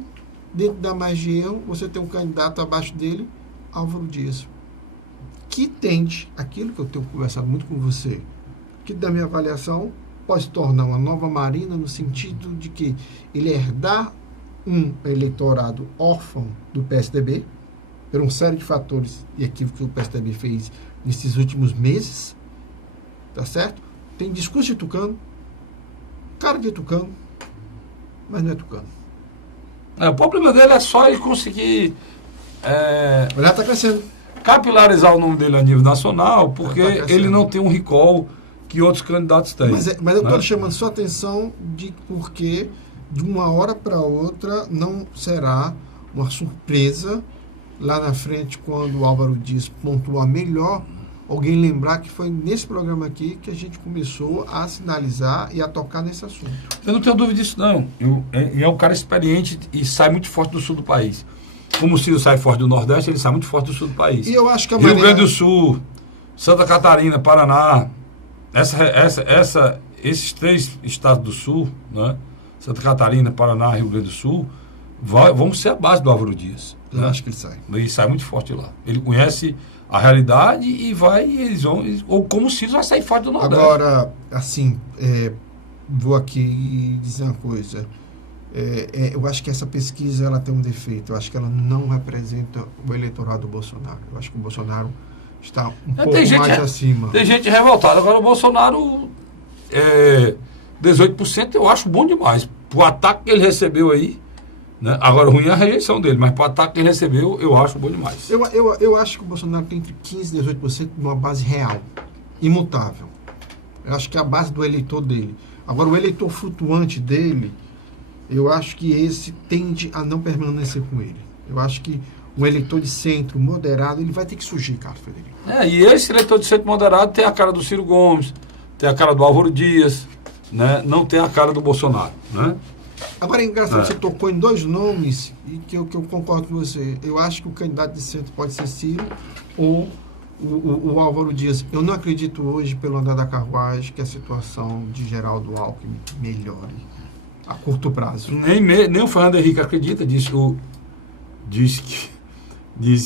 dentro da margem de erro, você tem um candidato abaixo dele, Álvaro Dias, que tende, aquilo que eu tenho conversado muito com você, que da minha avaliação pode se tornar uma nova Marina no sentido de que ele herdar um eleitorado órfão do PSDB, por uma série de fatores e equívocos que o PSDB fez nesses últimos meses, tá certo? Tem discurso de tucano, cara de tucano, mas não é tucano. O problema dele é só ele conseguir Mas já está crescendo. capilarizar o nome dele a nível nacional, porque Tá crescendo. ele não tem um recall que outros candidatos têm. Mas eu estou chamando sua atenção de porque de uma hora para outra não será uma surpresa lá na frente, quando o Álvaro Dias pontuar melhor, alguém lembrar que foi nesse programa aqui que a gente começou a sinalizar e a tocar nesse assunto. Eu não tenho dúvida disso, não. É um cara experiente e sai muito forte do sul do país. Como o Ciro sai forte do Nordeste, ele sai muito forte do sul do país. E eu acho que a Rio Grande do Sul, Santa Catarina, Paraná, esses 3 estados do Sul, né? Santa Catarina, Paraná, Rio Grande do Sul, vão ser a base do Álvaro Dias. Eu Né? acho que ele sai. Ele sai muito forte lá. Ele conhece a realidade e eles vão, ou como o Ciro vai sair forte do Nordeste. Agora, assim, vou aqui dizer uma coisa. Eu acho que essa pesquisa ela tem um defeito. Eu acho que ela não representa o eleitorado do Bolsonaro. Eu acho que o Bolsonaro está um pouco mais acima. Tem gente revoltada. Agora o Bolsonaro, 18% eu acho bom demais. O ataque que ele recebeu aí, né? Agora, ruim é a rejeição dele, mas para o ataque que ele recebeu, eu acho bom demais. Eu acho que o Bolsonaro tem entre 15% e 18% numa base real, imutável. Eu acho que é a base do eleitor dele. Agora, o eleitor flutuante dele, eu acho que esse tende a não permanecer com ele. Eu acho que um eleitor de centro moderado, ele vai ter que surgir, Carlos Frederico. E esse eleitor de centro moderado tem a cara do Ciro Gomes, tem a cara do Álvaro Dias, né? Não tem a cara do Bolsonaro, né? Agora é engraçado, você tocou em 2 nomes e que eu concordo com você. Eu acho que o candidato de centro pode ser Ciro ou o Álvaro Dias. Eu não acredito hoje, pelo andar da carruagem, que a situação de Geraldo Alckmin melhore a curto prazo. Nem o Fernando Henrique acredita, diz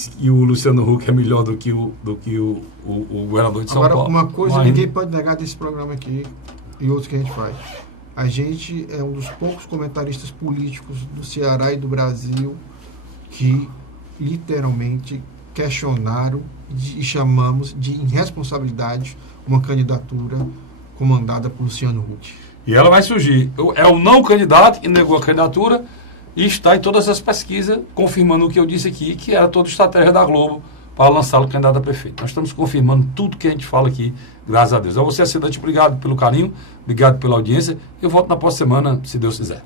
que o Luciano Huck é melhor do que o governador de São Paulo. Agora, uma coisa ninguém pode negar desse programa aqui e outros que a gente faz. A gente é um dos poucos comentaristas políticos do Ceará e do Brasil que literalmente questionaram e chamamos de irresponsabilidade uma candidatura comandada por Luciano Huck. E ela vai surgir. É o não candidato que negou a candidatura e está em todas as pesquisas confirmando o que eu disse aqui, que era toda a estratégia da Globo para lançá-lo candidato a prefeito. Nós estamos confirmando tudo que a gente fala aqui, graças a Deus. A você, assinante, obrigado pelo carinho, obrigado pela audiência. Eu volto na próxima semana, se Deus quiser.